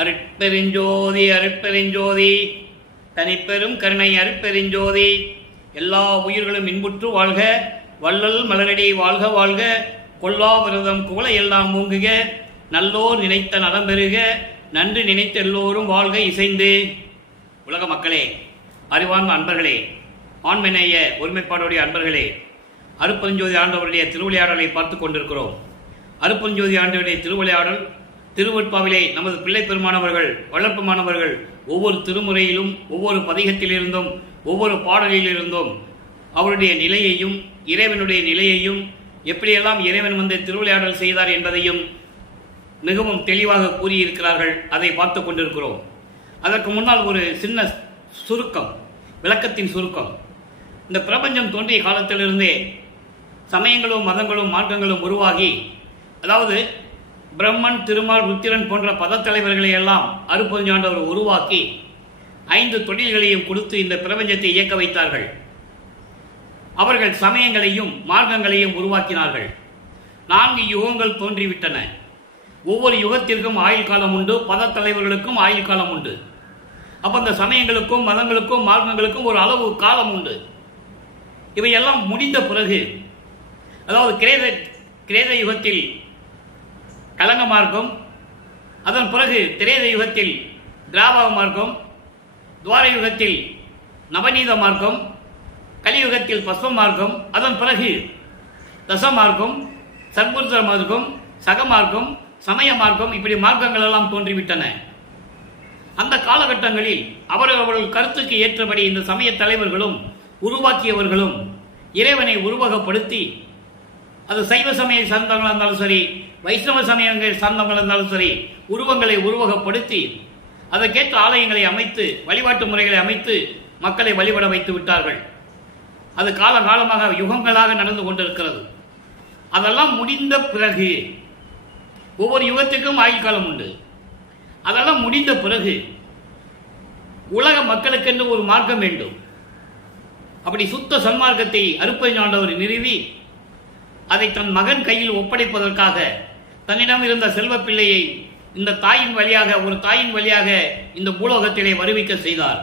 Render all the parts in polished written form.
அருட்பெருஞ்சோதி அருட்பெருஞ்சோதி தனிப்பெரும் கருணை அருட்பெருஞ்சோதி. எல்லா உயிர்களும் இன்புற்று வாழ்க, வள்ளல் மலரடி வாழ்க வாழ்க, கொல்லா விரதம் குவளை எல்லாம் மூங்குக, நல்லோர் நினைத்த நலம் பெறுக, நன்றி நினைத்த எல்லோரும் வாழ்க இசைந்து. உலக மக்களே, அறிவார்ந்த அன்பர்களே, ஆண்மநேய ஒருமைப்பாடுடைய அன்பர்களே, அருட்பெருஞ்சோதி ஆண்டவருடைய திருவிளையாடலை பார்த்து கொண்டிருக்கிறோம். அருட்பெருஞ்சோதி ஆண்டவருடைய திருவிளையாடல் திருவெட்பாவிலே நமது பிள்ளை பெருமானவர்கள், வளர்ப்பு மாணவர்கள் ஒவ்வொரு திருமுறையிலும், ஒவ்வொரு பதிகத்திலிருந்தும், ஒவ்வொரு பாடலிலிருந்தும் அவருடைய நிலையையும், இறைவனுடைய நிலையையும், எப்படியெல்லாம் இறைவன் வந்து திருவிளையாடல் செய்தார் என்பதையும் மிகவும் தெளிவாக கூறியிருக்கிறார்கள். அதை பார்த்து கொண்டிருக்கிறோம். அதற்கு முன்னால் ஒரு சின்ன சுருக்கம், விளக்கத்தின் சுருக்கம். இந்த பிரபஞ்சம் தோன்றிய காலத்திலிருந்தே சமயங்களும் மதங்களும் மார்க்கங்களும் உருவாகி, அதாவது பிரம்மன், திருமால், ருத்திரன் போன்ற பதத்தலைவர்களை எல்லாம் அருட்பெருஞ்சாண்டவர் உருவாக்கி 5 தொழில்களையும் கொடுத்து இந்த பிரபஞ்சத்தை இயக்க வைத்தார்கள். அவர்கள் சமயங்களையும் மார்க்கங்களையும் உருவாக்கினார்கள். 4 யுகங்கள் தோன்றிவிட்டன. ஒவ்வொரு யுகத்திற்கும் ஆயுள் காலம் உண்டு, பதத்தலைவர்களுக்கும் ஆயுள் காலம் உண்டு. அப்போ அந்த சமயங்களுக்கும் மதங்களுக்கும் மார்க்கங்களுக்கும் ஒரு அளவு காலம் உண்டு. இவையெல்லாம் முடிந்த பிறகு, அதாவது கிரேத யுகத்தில் கலங்க மார்க்கம், அதன் பிறகு திரேத யுகத்தில் திராவக மார்க்கம், துவார யுகத்தில் நவநீத மார்க்கம், கலியுகத்தில் பஸ்வ மார்க்கம், அதன் பிறகு தச மார்க்கம், சத்புருஷ மார்க்கம், சக மார்க்கம், சமய மார்க்கம், இப்படி மார்க்கங்கள் எல்லாம் தோன்றிவிட்டன. அந்த காலகட்டங்களில் அவர்கள் கருத்துக்கு ஏற்றபடி இந்த சமய தலைவர்களும் உருவாக்கியவர்களும் இறைவனை உருவகப்படுத்தி, அது சைவ சமய சார்ந்தவங்களாக இருந்தாலும் சரி, வைஷ்ணவ சமயங்கள் சார்ந்தவங்களாக இருந்தாலும் சரி, உருவங்களை உருவகப்படுத்தி அதற்கேற்ற ஆலயங்களை அமைத்து, வழிபாட்டு முறைகளை அமைத்து மக்களை வழிபட வைத்து விட்டார்கள். அது காலகாலமாக யுகங்களாக நடந்து கொண்டிருக்கிறது. அதெல்லாம் முடிந்த பிறகு, ஒவ்வொரு யுகத்துக்கும் ஆயுள் காலம் உண்டு. அதெல்லாம் முடிந்த பிறகு உலக மக்களுக்கென்று ஒரு மார்க்கம் வேண்டும். அப்படி சுத்த சன்மார்க்கத்தை அருட்பெருஞ்சாண்டவர் நிறுவி அதை தன் மகன் கையில் ஒப்படைப்பதற்காக தன்னிடம் இருந்த செல்வ பிள்ளையை இந்த ஒரு தாயின் வழியாக இந்த பூலோகத்திலே வருவிக்க செய்தார்.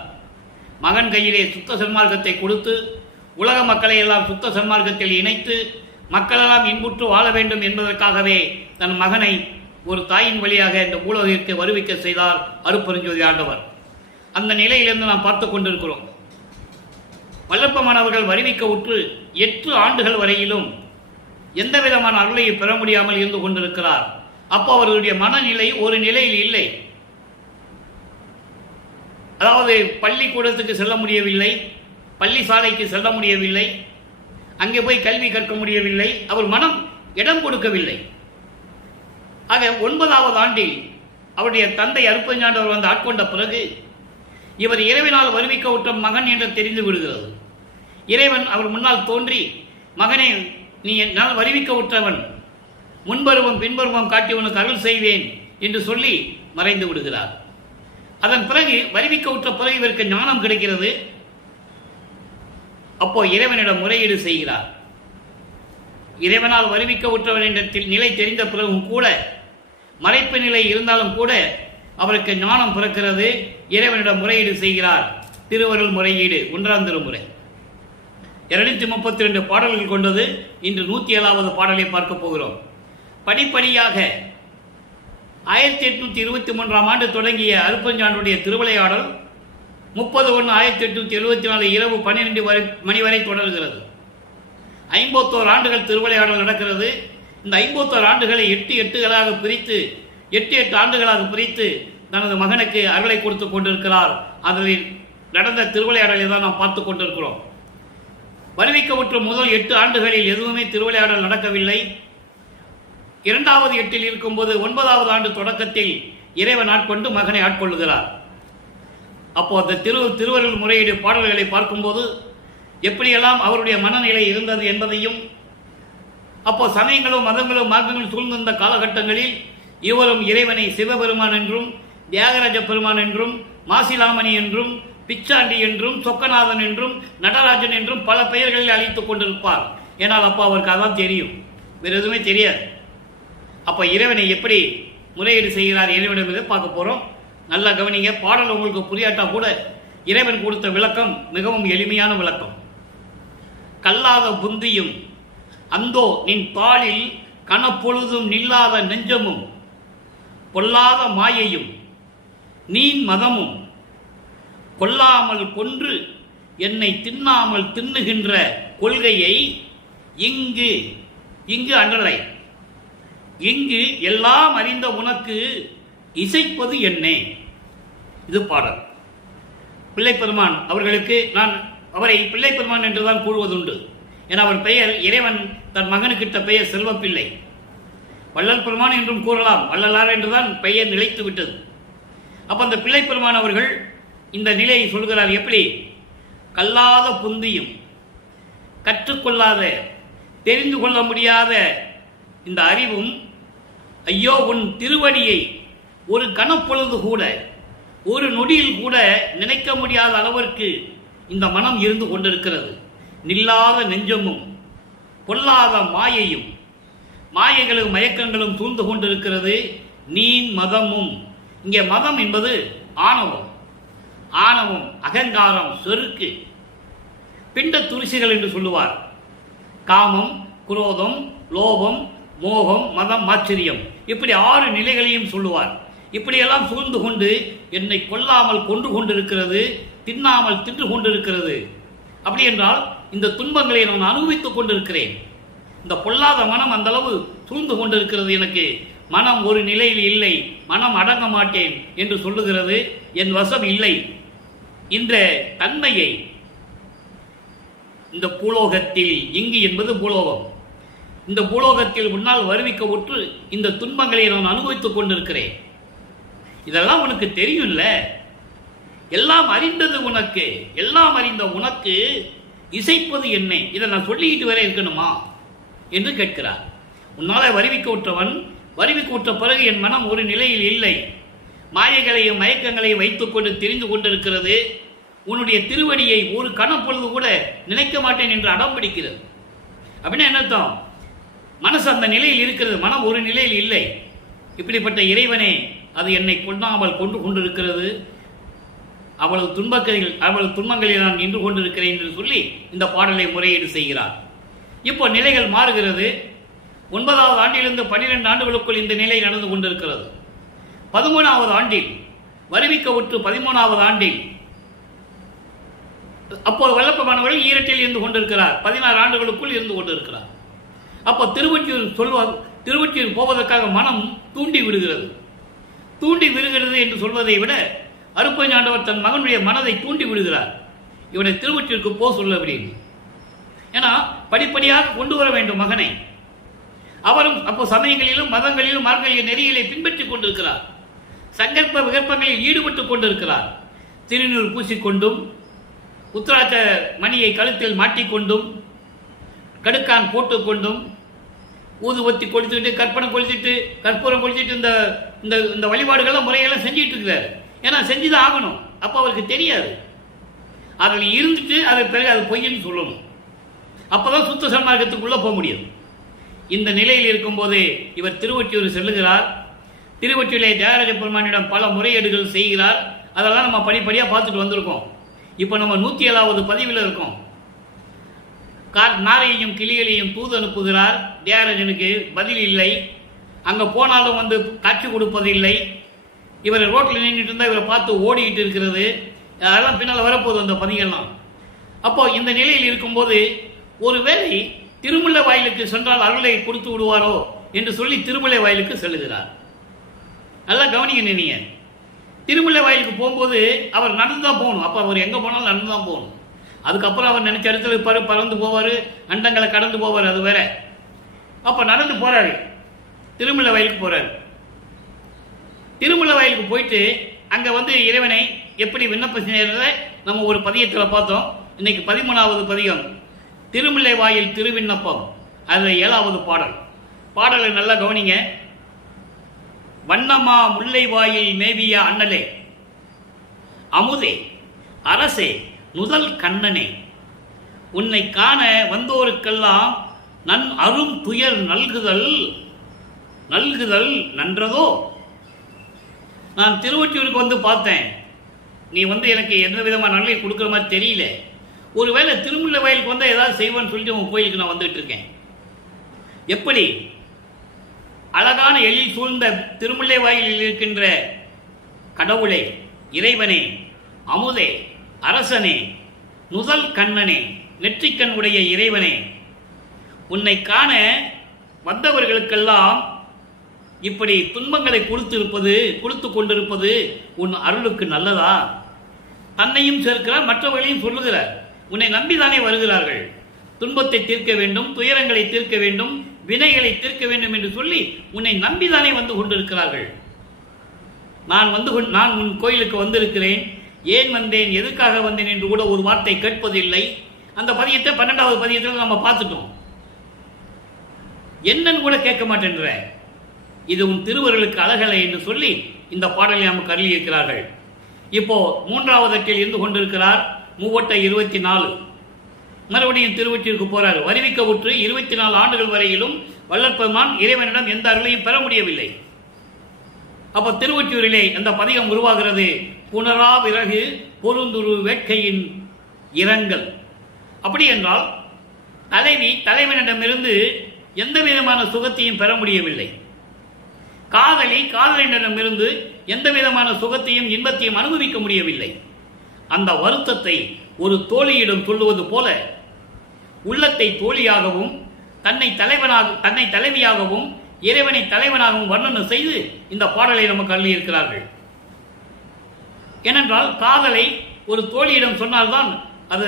மகன் கையிலே சுத்த சன்மார்க்கத்தை கொடுத்து உலக மக்களை எல்லாம் சுத்த சன்மார்க்கத்தில் இணைத்து மக்களெல்லாம் இன்புற்று வாழ வேண்டும் என்பதற்காகவே தன் மகனை ஒரு தாயின் வழியாக இந்த பூலோகத்தை வருவிக்க செய்தார் அருட்பெருஞ்சோதி ஆண்டவர். அந்த நிலையிலிருந்து நாம் பார்த்து கொண்டிருக்கிறோம். வளர்ப்பு மாணவர்கள் வருவிக்க உற்று 8 ஆண்டுகள் வரையிலும் எந்த விதமான அருளையை பெற முடியாமல் இருந்து கொண்டிருக்கிறார். அப்போ அவர்களுடைய மனநிலை ஒரு நிலையில் இல்லை. அதாவது பள்ளிக்கூடத்துக்கு செல்ல முடியவில்லை, பள்ளி சாலைக்கு செல்ல முடியவில்லை, அங்கே போய் கல்வி கற்க முடியவில்லை, அவர் மனம் இடம் கொடுக்கவில்லை. ஆக 9வது ஆண்டில் அவருடைய தந்தை அருட்பெருஞ்சாண்டவர் வந்து ஆட்கொண்ட பிறகு இவர் இறைவனால் வருவிக்க உற்ற மகன் என்று தெரிந்து விடுகிறது. இறைவன் அவர் முன்னால் தோன்றி, மகனே, நீ என்னால் வருவிக்க உற்றவன், முன்பருவம் பின்பருவம் காட்டி உனக்கு அருள் செய்வேன் என்று சொல்லி மறைந்து விடுகிறார். அதன் பிறகு வருவிக்க உற்ற பிறகு இவருக்கு ஞானம் கிடைக்கிறது. அப்போ இறைவனிடம் முறையீடு செய்கிறார். இறைவனால் வருவிக்க உற்றவன் என்ற நிலை தெரிந்த பிறகும் கூட, மறைப்பு நிலை இருந்தாலும் கூட அவருக்கு ஞானம் பிறக்கிறது. இறைவனிடம் முறையீடு செய்கிறார். திருவருள் முறையீடு 1ஆம் திருமுறை 232 பாடல்கள் கொண்டது. இன்று 107வது பாடலை பார்க்க போகிறோம். படிப்படியாக 1823ஆம் ஆண்டு தொடங்கிய அருட்பெருஞ்சாண்டவருடைய திருவிளையாடல் 30/1/1874 இரவு 12 மணி வரை தொடர்கிறது. 51 ஆண்டுகள் திருவிளையாடல் நடக்கிறது. இந்த 51 ஆண்டுகளை 8 பிரித்து 8 ஆண்டுகளாக பிரித்து தனது மகனுக்கு அருளை கொடுத்து கொண்டிருக்கிறார். அதில் நடந்த திருவிளையாடலை தான் நாம் பார்த்து கொண்டிருக்கிறோம். வருவிக்க உற்ற முதல் 8 ஆண்டுகளில் எதுவுமே திருவிளையாடல் நடக்கவில்லை. 2வது 8 இருக்கும்போது 9வது ஆண்டு தொடக்கத்தில் இறைவன் ஆட்கொண்டு மகனை ஆட்கொள்ளுகிறார். அப்போ அந்த திருவருள் முறையீடு பாடல்களை பார்க்கும்போது எப்படியெல்லாம் அவருடைய மனநிலை இருந்தது என்பதையும், அப்போ சமயங்களும் மதங்களும் மார்க்கங்களும் சூழ்ந்திருந்த காலகட்டங்களில் இவரும் இறைவனை சிவபெருமான் என்றும், தியாகராஜ பெருமான் என்றும், மாசிலாமணி என்றும், பிச்சாண்டி என்றும், சொக்கநாதன் என்றும், நடராஜன் என்றும் பல பெயர்களில் அழைத்துக் கொண்டிருப்பார். ஏனால் அப்போ அவருக்கு அதான் தெரியும், வேறு எதுவுமே தெரியாது. அப்போ இறைவனை எப்படி முறையீடு செய்கிறார் இறைவனிடம் பார்க்க போகிறோம். நல்லா கவனிங்க. பாடல் உங்களுக்கு புரியாட்டா கூட இறைவன் கொடுத்த விளக்கம் மிகவும் எளிமையான விளக்கம். கல்லாத புந்தியும் அந்தோ நின் பாலில் கனப்பொழுதும் நில்லாத நெஞ்சமும் பொல்லாத மாயையும் நீன் மதமும் கொல்லாமல் கொன்று என்னை தின்னாமல் தின்னுகின்ற கொள்கையை இங்கு இங்கு அன்றலை இங்கு எல்லாம் அறிந்த உனக்கு இசைப்பது என்னே. இது பாடல். பிள்ளைப்பெருமான் அவர்களுக்கு நான் அவரை பிள்ளைப்பெருமான் என்றுதான் கூறுவதுண்டு. என அவர் பெயர் இறைவன் தன் மகனுக்கிட்ட பெயர் செல்வப்பிள்ளை. வள்ளல் பெருமான் என்றும் கூறலாம், வள்ளலார் என்றுதான் பெயர் நிலைத்து விட்டது. அப்ப அந்த பிள்ளைப்பெருமான் அவர்கள் இந்த நிலையை சொல்கிறார். எப்படி? கல்லாத புந்தியும் கற்றுக்கொள்ளாத தெரிந்து கொள்ள முடியாத இந்த அறிவும் ஐயோ உன் திருவடியை ஒரு கணப்பொழுது கூட ஒரு நொடியில் கூட நினைக்க முடியாத அளவிற்கு இந்த மனம் இருந்து கொண்டிருக்கிறது. நில்லாத நெஞ்சமும் பொல்லாத மாயையும் மாயைகளும் மயக்கங்களும் சூழ்ந்து கொண்டிருக்கிறது. நீன் மதமும். இங்கே மதம் என்பது ஆணவம். ஆணவம், அகங்காரம், செருக்கு, பிண்ட துரிசிகள் என்று சொல்லுவார். காமம், குரோதம், லோபம், மோகம், மதம், ஆச்சரியம், இப்படி 6 நிலைகளையும் சொல்லுவார். இப்படியெல்லாம் சூழ்ந்து கொண்டு என்னை கொல்லாமல் கொண்டு கொண்டிருக்கிறது, தின்னாமல் தின்று கொண்டிருக்கிறது. அப்படி என்றால் இந்த துன்பங்களை நான் அனுபவித்துக் கொண்டிருக்கிறேன். இந்த பொல்லாத மனம் அந்த அளவு சூழ்ந்து கொண்டிருக்கிறது. எனக்கு மனம் ஒரு நிலையில் இல்லை, மனம் அடங்க மாட்டேன் என்று சொல்லுகிறது. என் வசம் இல்லை. இந்த தன்மையை இந்த பூலோகத்தில், இங்கு என்பது பூலோகம், இந்த பூலோகத்தில் முன்னால் வருவிக்க உற்று இந்த துன்பங்களை நான் அனுபவித்துக் கொண்டிருக்கிறேன். இதெல்லாம் உனக்கு தெரியும்ல, எல்லாம் அறிந்தது உனக்கு, எல்லாம் அறிந்த உனக்கு இசைப்பது என்ன? இதை நான் சொல்லிக்கிட்டு வர இருக்கணுமா என்று கேட்கிறார். உன்னால வருவிக்க விட்டவன், வருவிக்க விட்ட பிறகு என் மனம் ஒரு நிலையில் இல்லை, மாயைகளையும் மயக்கங்களையும் வைத்துக் கொண்டு தெரிந்து கொண்டிருக்கிறது. உன்னுடைய திருவடியை ஒரு கணப்பொழுது கூட நினைக்க மாட்டேன் என்று அடம் பிடிக்கிறது. அப்படின்னா என்ன அர்த்தம்? மனசு அந்த நிலையில் இருக்கிறது, மனம் ஒரு நிலையில் இல்லை. இப்படிப்பட்ட இறைவனே அது என்னை கொண்டாமல் கொண்டு கொண்டிருக்கிறது. அவ்வளவு துன்பங்களில் நான் நின்று கொண்டிருக்கிறேன் என்று சொல்லி இந்த பாடலை முறையீடு செய்கிறார். இப்போ நிலைகள் மாறுகிறது. 9வது ஆண்டிலிருந்து 12 ஆண்டுகளுக்குள் இந்த நிலை நடந்து கொண்டிருக்கிறது. 13வது ஆண்டில் வருவிக்க உற்று 13வது ஆண்டில் அப்போது வல்லப்பமானவர்கள் ஈரட்டில் இருந்து கொண்டிருக்கிறார். 16 ஆண்டுகளுக்குள் இருந்து கொண்டிருக்கிறார். அப்போ திருவொற்றியூர் போவதற்காக மனம் தூண்டி விடுகிறது. தூண்டி விடுகிறது என்று சொல்வதை விட அருப்பஞ்சாண்டவர் தன் மகனுடைய மனதை தூண்டி விடுகிறார். இவனை திருவொற்றியூருக்கு போக சொல்ல அப்படின்னு. ஏன்னா படிப்படியாக கொண்டு வர வேண்டும் மகனை. அவரும் அப்போ சமயங்களிலும் மதங்களிலும் மார்கழிய நெறிகளை பின்பற்றிக் கொண்டிருக்கிறார். சங்கல்ப விகற்பங்களில் ஈடுபட்டுக் கொண்டிருக்கிறார். திருநீர் பூசிக்கொண்டும் உத்திராட்ச மணியை கழுத்தில் மாட்டிக்கொண்டும் கடுக்கான் போட்டுக்கொண்டும் ஊதுபத்தி கொளுத்துக்கிட்டு கற்பனை கொளுத்திட்டு கற்பூரம் கொளுத்திட்டு இந்த வழிபாடுகள்லாம் முறையெல்லாம் செஞ்சுட்டு இருக்கிறார். ஏன்னா செஞ்சுதான் ஆகணும். அப்போ அவருக்கு தெரியாது. அதில் இருந்துட்டு அதை பிறகு அது பொய்ன்னு சொல்லணும். அப்போதான் சுத்த சன்மார்க்கத்துக்குள்ளே போக முடியும். இந்த நிலையில் இருக்கும்போது இவர் திருவொற்றியூர் செல்லுகிறார். திருவொற்றியூரிலே தியாகராஜ பெருமானிடம் பல முறையீடுகள் செய்கிறார். அதெல்லாம் நம்ம படிப்படியாக பார்த்துட்டு வந்திருக்கோம். இப்போ நம்ம 107வது பதிவில் இருக்கோம். நாரையையும் கிளிகளையும் தூது அனுப்புகிறார். தியாகராஜனுக்கு பதில் இல்லை. அங்கே போனாலும் வந்து காட்சி கொடுப்பதில்லை. இவர் ரோட்டில் நின்றுட்டு இருந்தால் இவரை பார்த்து ஓடிக்கிட்டு இருக்கிறது. அதெல்லாம் பின்னால் வரப்போகுது அந்த பதிகள்லாம். அப்போ இந்த நிலையில் இருக்கும்போது ஒருவேளை திருமலை வாயிலுக்கு சென்றால் அருளை கொடுத்து விடுவாரோ என்று சொல்லி திருமலை வாயிலுக்கு செல்லுகிறார். நல்லா கவனிங்க. நீங்க திருமலை வாயிலுக்கு போகும்போது அவர் நடந்து தான் போகணும். அப்போ அவர் எங்கே போனாலும் நடந்து தான் போகணும். அதுக்கப்புறம் அவர் நினைச்ச இடத்துல பறந்து போவார், அண்டங்களை கடந்து போவார், அது வேற. அப்போ நடந்து போறாரு, திருமலை வயலுக்கு போறாரு. திருமலை வயலுக்கு போயிட்டு அங்கே வந்து இறைவனை எப்படி விண்ணப்ப செய்யறத நம்ம ஒரு பதியத்தில் பார்த்தோம். இன்னைக்கு 13வது பதிகம் திருமலை வாயில் திருவிண்ணப்பம். அது 7வது பாடல். பாடலை நல்லா கவனிங்க. வண்ணமா முல்லை வாயில் மேவிய அண்ணலே, அமுதே அரசே முதல் கண்ணனே, உன்னை காண வந்தோருக்கெல்லாம் நன் அரும் துயர் நல்குதல் நன்றதோ. நான் திருவொற்றியூருக்கு வந்து பார்த்தேன், நீ எனக்கு எந்த விதமான நன்மை கொடுக்குற மாதிரி தெரியல. ஒருவேளை திருமுல்லை வயலுக்கு வந்தால் ஏதாவது செய்வேன்னு சொல்லிட்டு உன் கோயிலுக்கு நான் வந்துட்டு இருக்கேன். எப்படி அழகான எழில் சூழ்ந்த திருமுல்லை வாயிலில் இருக்கின்ற கடவுளே, இறைவனே, அமுதே, அரசனே, நுதல் கண்ணனே, நெற்றிக்கண் உடைய இறைவனே, உன்னை காண வந்தவர்களுக்கெல்லாம் இப்படி துன்பங்களை கொடுத்து கொண்டிருப்பது உன் அருளுக்கு நல்லதா? தன்னையும் சேர்க்கிறார், மற்றவர்களையும் சொல்லுகிறார். உன்னை நம்பிதானே வருகிறார்கள். துன்பத்தை தீர்க்க வேண்டும், துயரங்களை தீர்க்க வேண்டும், வினைகளை தீர்க்க வேண்டும் என்று சொல்லி உன்னை நம்பிதானே வந்து கொண்டிருக்கிறார்கள். நான் உன் கோயிலுக்கு வந்திருக்கிறேன், ஏன் வந்தேன், எதுக்காக வந்தேன் என்று கூட ஒரு வார்த்தை கேட்பதில்லை. அந்த பதியத்தை 12வது பதியத்தில் நம்ம பார்த்துட்டோம். என்னன்னு கூட கேட்க மாட்டேன்ற, இது உன் திருவருளுக்கு அழகலை என்று சொல்லி இந்த பாடலை நமக்கு அருளி இருக்கிறார்கள். இப்போ 3வது அட்டில் இருந்து கொண்டிருக்கிறார். 3/24 மறுபடியும் திருவொற்றியூருக்கு போறார். வருவிக்க உற்று 24 ஆண்டுகள் வரையிலும் வள்ளற்பெருமான் இறைவனிடம் எந்த அருளையும் பெற முடியவில்லை. அப்ப திருவொற்றியூரிலே அந்த பதிகம் உருவாகிறது. புனரா விறகு பொருந்துரு வேட்கையின் இரங்கல். அப்படி என்றால் தலைவனிடமிருந்து எந்த விதமான சுகத்தையும் பெற முடியவில்லை. காதலியிடமிருந்து எந்த விதமான சுகத்தையும் இன்பத்தையும் அனுபவிக்க முடியவில்லை. அந்த வருத்தத்தை ஒரு தோழியிடம் சொல்லுவது போல உள்ளத்தை தோழியாகவும் தன்னை தலைவியாகவும் இறைவனை தலைவனாகவும் வர்ணனை செய்து இந்த பாடலை நமக்கு அள்ளியிருக்கிறார்கள். ஏனென்றால் காதலை ஒரு தோழியிடம் சொன்னால்தான் அது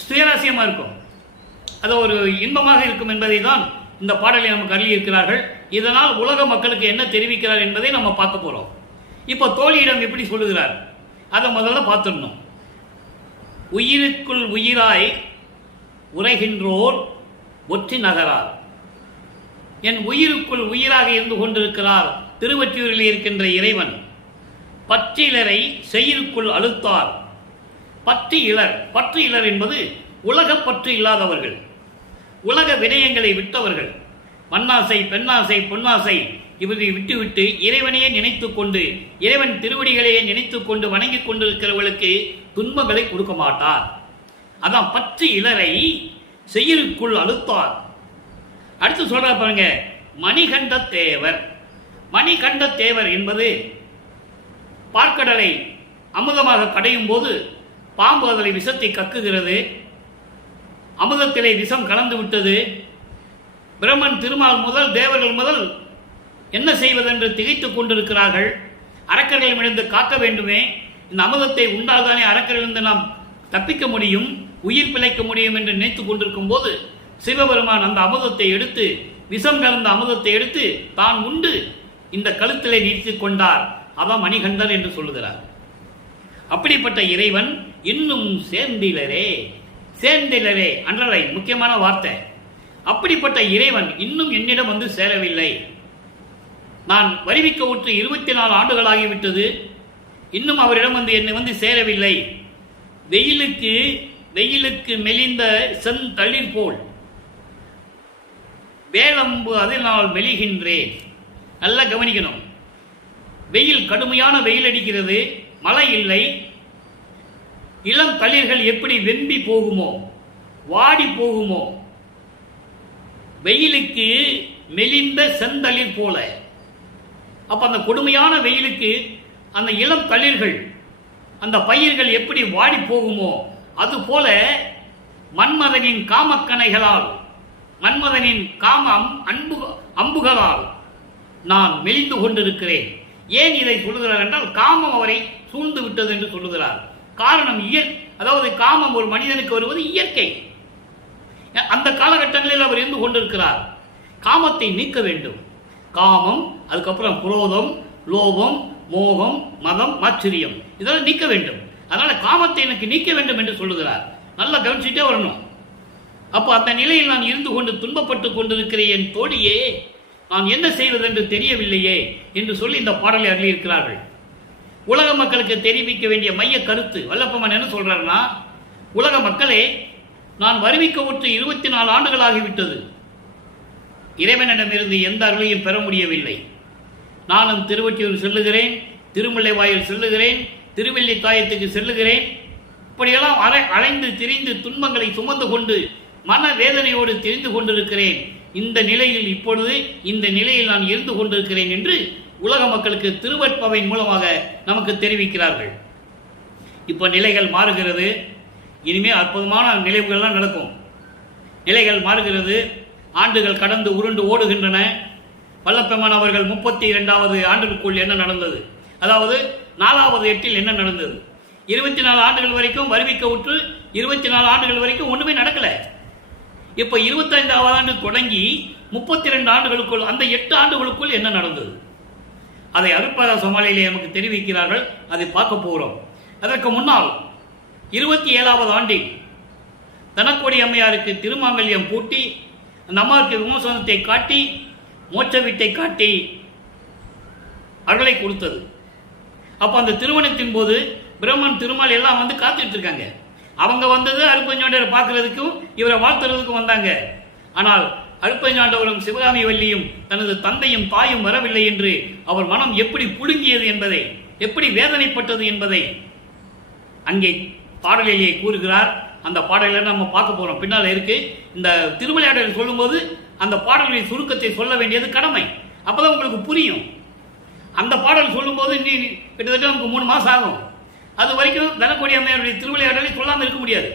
சுயரசியமாக இருக்கும், அது ஒரு இன்பமாக இருக்கும் என்பதை தான் இந்த பாடலை நமக்கு அள்ளியிருக்கிறார்கள். இதனால் உலக மக்களுக்கு என்ன தெரிவிக்கிறார் என்பதை நம்ம பார்க்க போறோம். இப்போ தோழியிடம் எப்படி சொல்லுகிறார் அதை முதல்ல பார்த்துடணும். உயிருக்குள் உயிராய் உரைகின்றோர் ஒற்றி நகரார். என் உயிருக்குள் உயிராக இருந்து கொண்டிருக்கிறார் திருவொற்றியூரில் இருக்கின்ற இறைவன். பற்றிலரை செயிருக்குள் அழுத்தார். பற்று இலர் என்பது உலக பற்று இல்லாதவர்கள், உலக விடயங்களை விட்டவர்கள். மண்ணாசை, பெண்ணாசை, பொன்னாசை இவரை விட்டுவிட்டு இறைவனையே நினைத்துக் கொண்டு இறைவன் திருவடிகளையே நினைத்துக் கொண்டு வணங்கிக் கொண்டிருக்கிறவர்களுக்கு துன்பங்களை கொடுக்க மாட்டார். அதான் பற்று இலரை செயிருக்குள் அழுத்தார். அடுத்து சொல்ற பாருங்க, மணிகண்ட தேவர். மணிகண்ட தேவர் என்பது பார்க்கடலை அமுதமாக கடையும் போது பாம்பு அதனை விஷத்தை கக்குகிறது. அமுதத்திலே விஷம் கலந்து விட்டது. பிரம்மன், திருமால் முதல் தேவர்கள் முதல் என்ன செய்வதென்று திகைத்துக் கொண்டிருக்கிறார்கள். அரக்கர்களிடமிருந்து காக்க வேண்டுமே, இந்த அமுதத்தை உண்டால்தானே அரக்கர்களிலிருந்து நாம் தப்பிக்க முடியும், உயிர் பிழைக்க முடியும் என்று நினைத்துக் கொண்டிருக்கும் போது சிவபெருமான் அந்த அமுதத்தை எடுத்து, விஷம் கலந்த அமுதத்தை எடுத்து தான் உண்டு இந்த கழுத்திலே நீட்டிக் கொண்டார். அதான் மணிகண்டர் என்று சொல்லுகிறார். அப்படிப்பட்ட இறைவன் இன்னும் சேர்ந்திலரே அன்றரை முக்கியமான வார்த்தை. அப்படிப்பட்ட இறைவன் இன்னும் என்னிடம் வந்து சேரவில்லை. நான் வருவிக்க உற்று 24 ஆண்டுகள் ஆகிவிட்டது, இன்னும் அவரிடம் என்னை வந்து சேரவில்லை. வெயிலுக்கு மெலிந்த செந்தளிர் போல் வேலம்பு அதனால் மெலிகின்றேன். நல்லா கவனிக்கணும். வெயில், கடுமையான வெயில் அடிக்கிறது, மழை இல்லை. இளம் தளிர்கள் எப்படி வெம்பி போகுமோ, வாடி போகுமோ, வெயிலுக்கு மெலிந்த செந்தளிர் போல. அப்ப அந்த கொடுமையான வெயிலுக்கு அந்த இளம் தளிர்கள், அந்த பயிர்கள் எப்படி வாடி போகுமோ அது போல மன்மதனின் காமக்கணைகளால், மன்மதனின் அம்புகளால் நான் மெலிந்து கொண்டிருக்கிறேன். ஏன் இதை சொல்லுகிறார் என்றால், காமம் அவரை சூழ்ந்து விட்டது என்று சொல்லுகிறார். காரணம் அதாவது காமம் ஒரு மனிதனுக்கு வருவது இயற்கை. அந்த காலகட்டங்களில் அவர் இருந்து கொண்டிருக்கிறார். காமத்தை நீக்க வேண்டும். காமம், அதுக்கப்புறம் குரோதம், லோபம், மோகம், மதம், ஆச்சரியம் இதெல்லாம் நீக்க வேண்டும். அதனால காமத்தை எனக்கு நீக்க வேண்டும் என்று சொல்லுகிறார். நல்லா கவனிச்சுட்டே வரணும். அப்போ அந்த நிலையில் நான் இருந்து கொண்டு துன்பப்பட்டு கொண்டிருக்கிற என் தோழியே, நான் என்ன செய்வதென்று தெரியவில்லையே என்று சொல்லி இந்த பாடலை அருளியிருக்கிறார்கள். உலக மக்களுக்கு தெரிவிக்க வேண்டிய மைய கருத்து வல்லப்பெருமான் என்ன சொல்றாருன்னா, உலக மக்களே, நான் வருவிக்க உற்று 24 ஆண்டுகள் ஆகிவிட்டது. இறைவனிடமிருந்து எந்த அருளையும் பெற முடியவில்லை. நானும் திருவொற்றியூர் செல்லுகிறேன், திருமலை வாயில் செல்லுகிறேன், திருவெள்ளித்தாயத்துக்கு செல்லுகிறேன், இப்படியெல்லாம் அலைந்து திரிந்து துன்பங்களை சுமந்து கொண்டு மன வேதனையோடு தெரிந்து கொண்டிருக்கிறேன். இந்த நிலையில் இப்பொழுது இந்த நிலையில் நான் இருந்து கொண்டிருக்கிறேன் என்று உலக மக்களுக்கு திருவற்பவையின் மூலமாக நமக்கு தெரிவிக்கிறார்கள். இப்போ நிலைகள் மாறுகிறது. இனிமே அற்புதமான நிலைவுகள்லாம் நடக்கும். நிலைகள் மாறுகிறது. ஆண்டுகள் கடந்து உருண்டு ஓடுகின்றன. வல்லப்பெருமான் அவர்கள் 32வது ஆண்டுக்குள் என்ன நடந்தது, அதாவது 4வது எட்டில் என்ன நடந்தது, 24 ஆண்டுகள் வரைக்கும் வருவிக்க விட்டு 24 ஆண்டுகள் வரைக்கும் ஒண்ணுமே நடக்கல. இப்ப 25வது ஆண்டு தொடங்கி 32 ஆண்டுகளுக்குள், அந்த 8 ஆண்டுகளுக்குள் என்ன நடந்தது, அதை அருட்பிரகாச மாலையிலே நமக்கு தெரிவிக்கிறார்கள். அதை பார்க்க போகிறோம். அதற்கு முன்னால் 27வது ஆண்டில் தனக்கோடி அம்மையாருக்கு திருமாங்கல்யம் பூட்டி அந்த அம்மாவுக்கு விமோசனத்தை காட்டி மோட்ச வீட்டை காட்டி அருளை கொடுத்தது. அப்ப அந்த திருமணத்தின் போது பிரம்மன் திருமால் எல்லாம் வந்து காத்துட்டு இருக்காங்க. அவங்க வந்தது அருட்பெருஞ்சாண்டவரை பார்க்கறதுக்கும் இவரை வாழ்த்துறதுக்கும் வந்தாங்க. ஆனால் அருட்பெருஞ்சாண்டவரும் சிவகாமி வள்ளியும் தனது தந்தையும் தாயும் வரவில்லை என்று அவர் மனம் எப்படி புழுங்கியது என்பதை, எப்படி வேதனைப்பட்டது என்பதை அங்கே பாடலிலேயே கூறுகிறார். அந்த பாடலை நம்ம பார்க்க போறோம். பின்னால இருக்கு. இந்த திருவிளையாடல் சொல்லும்போது அந்த பாடல்களின் சுருக்கத்தை சொல்ல வேண்டியது கடமை. அப்பதான் உங்களுக்கு புரியும். அந்த பாடல் சொல்லும்போது கிட்டத்தட்ட நமக்கு 3 மாசம் ஆகும். அது வரைக்கும் தனக்கோடி அம்மையாருடைய திருவிளையாடலை சொல்லாமல் இருக்க முடியாது.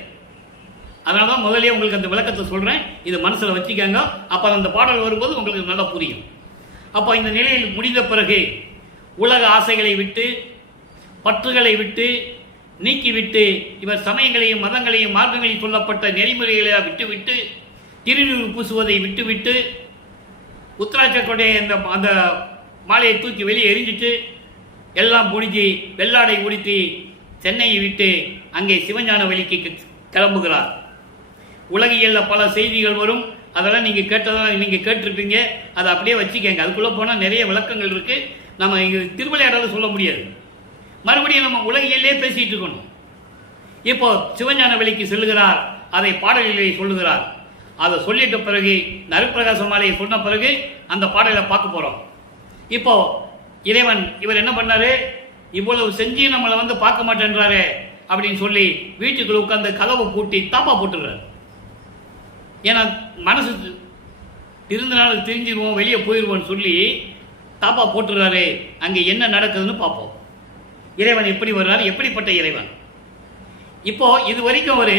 அதனாலதான் முதலே உங்களுக்கு அந்த விளக்கத்தை சொல்றேன். இதை மனசுல வச்சுக்காங்க. அப்ப அந்த பாடல் வரும்போது உங்களுக்கு நல்லா புரியும். அப்ப இந்த நிலையில் முடிந்த பிறகு உலக ஆசைகளை விட்டு, பற்றுகளை விட்டு நீக்கிவிட்டு, இவர் சமயங்களையும் மதங்களையும் மார்க்கங்களையும் சொல்லப்பட்ட நெறிமுறைகளை விட்டுவிட்டு, திருநீர் பூசுவதை விட்டுவிட்டு, உத்தராட்சக்கொடைய அந்த மாலையை தூக்கி வெளியே எரிஞ்சிட்டு எல்லாம் முடிஞ்சு வெள்ளாடை உடுத்தி சென்னையை விட்டு அங்கே சிவஞான வெளிக்கு கிளம்புகிறார். உலகியல்ல பல செய்திகள் வரும். அதெல்லாம் நீங்க கேட்டதான் நீங்க கேட்டிருப்பீங்க. அதை அப்படியே வச்சுக்கங்க. அதுக்குள்ள போனால் நிறைய விளக்கங்கள் இருக்கு. நம்ம திருவிளையாடல சொல்ல முடியாது. மறுபடியும் நம்ம உலகியல்லே பேசிட்டு இருக்கணும். இப்போ சிவஞான வெளிக்கு செல்லுகிறார். அதை பாடலிலே சொல்லுகிறார். அதை சொல்லிட்ட பிறகு அருட்பிரகாச மாலையை சொன்ன பிறகு அந்த பாடலை பார்க்க போறோம். இப்போ இறைவன் இவர் என்ன பண்ணாரு, இவ்வளவு செஞ்சு நம்மளை வந்து பார்க்க மாட்டேன்றாரு அப்படின்னு சொல்லி வீட்டுக்குள்ள உட்கார்ந்து கதவை பூட்டி தாப்பா போட்டுறாரு. ஏன்னா மனசு இருந்தனால தெரிஞ்சிருவோம், வெளியே போயிடுவோம்னு சொல்லி தாப்பா போட்டுறாரு. அங்கே என்ன நடக்குதுன்னு பார்ப்போம். இறைவன் எப்படி வர்றாரு, எப்படிப்பட்ட இறைவன். இப்போ இது வரைக்கும் ஒரு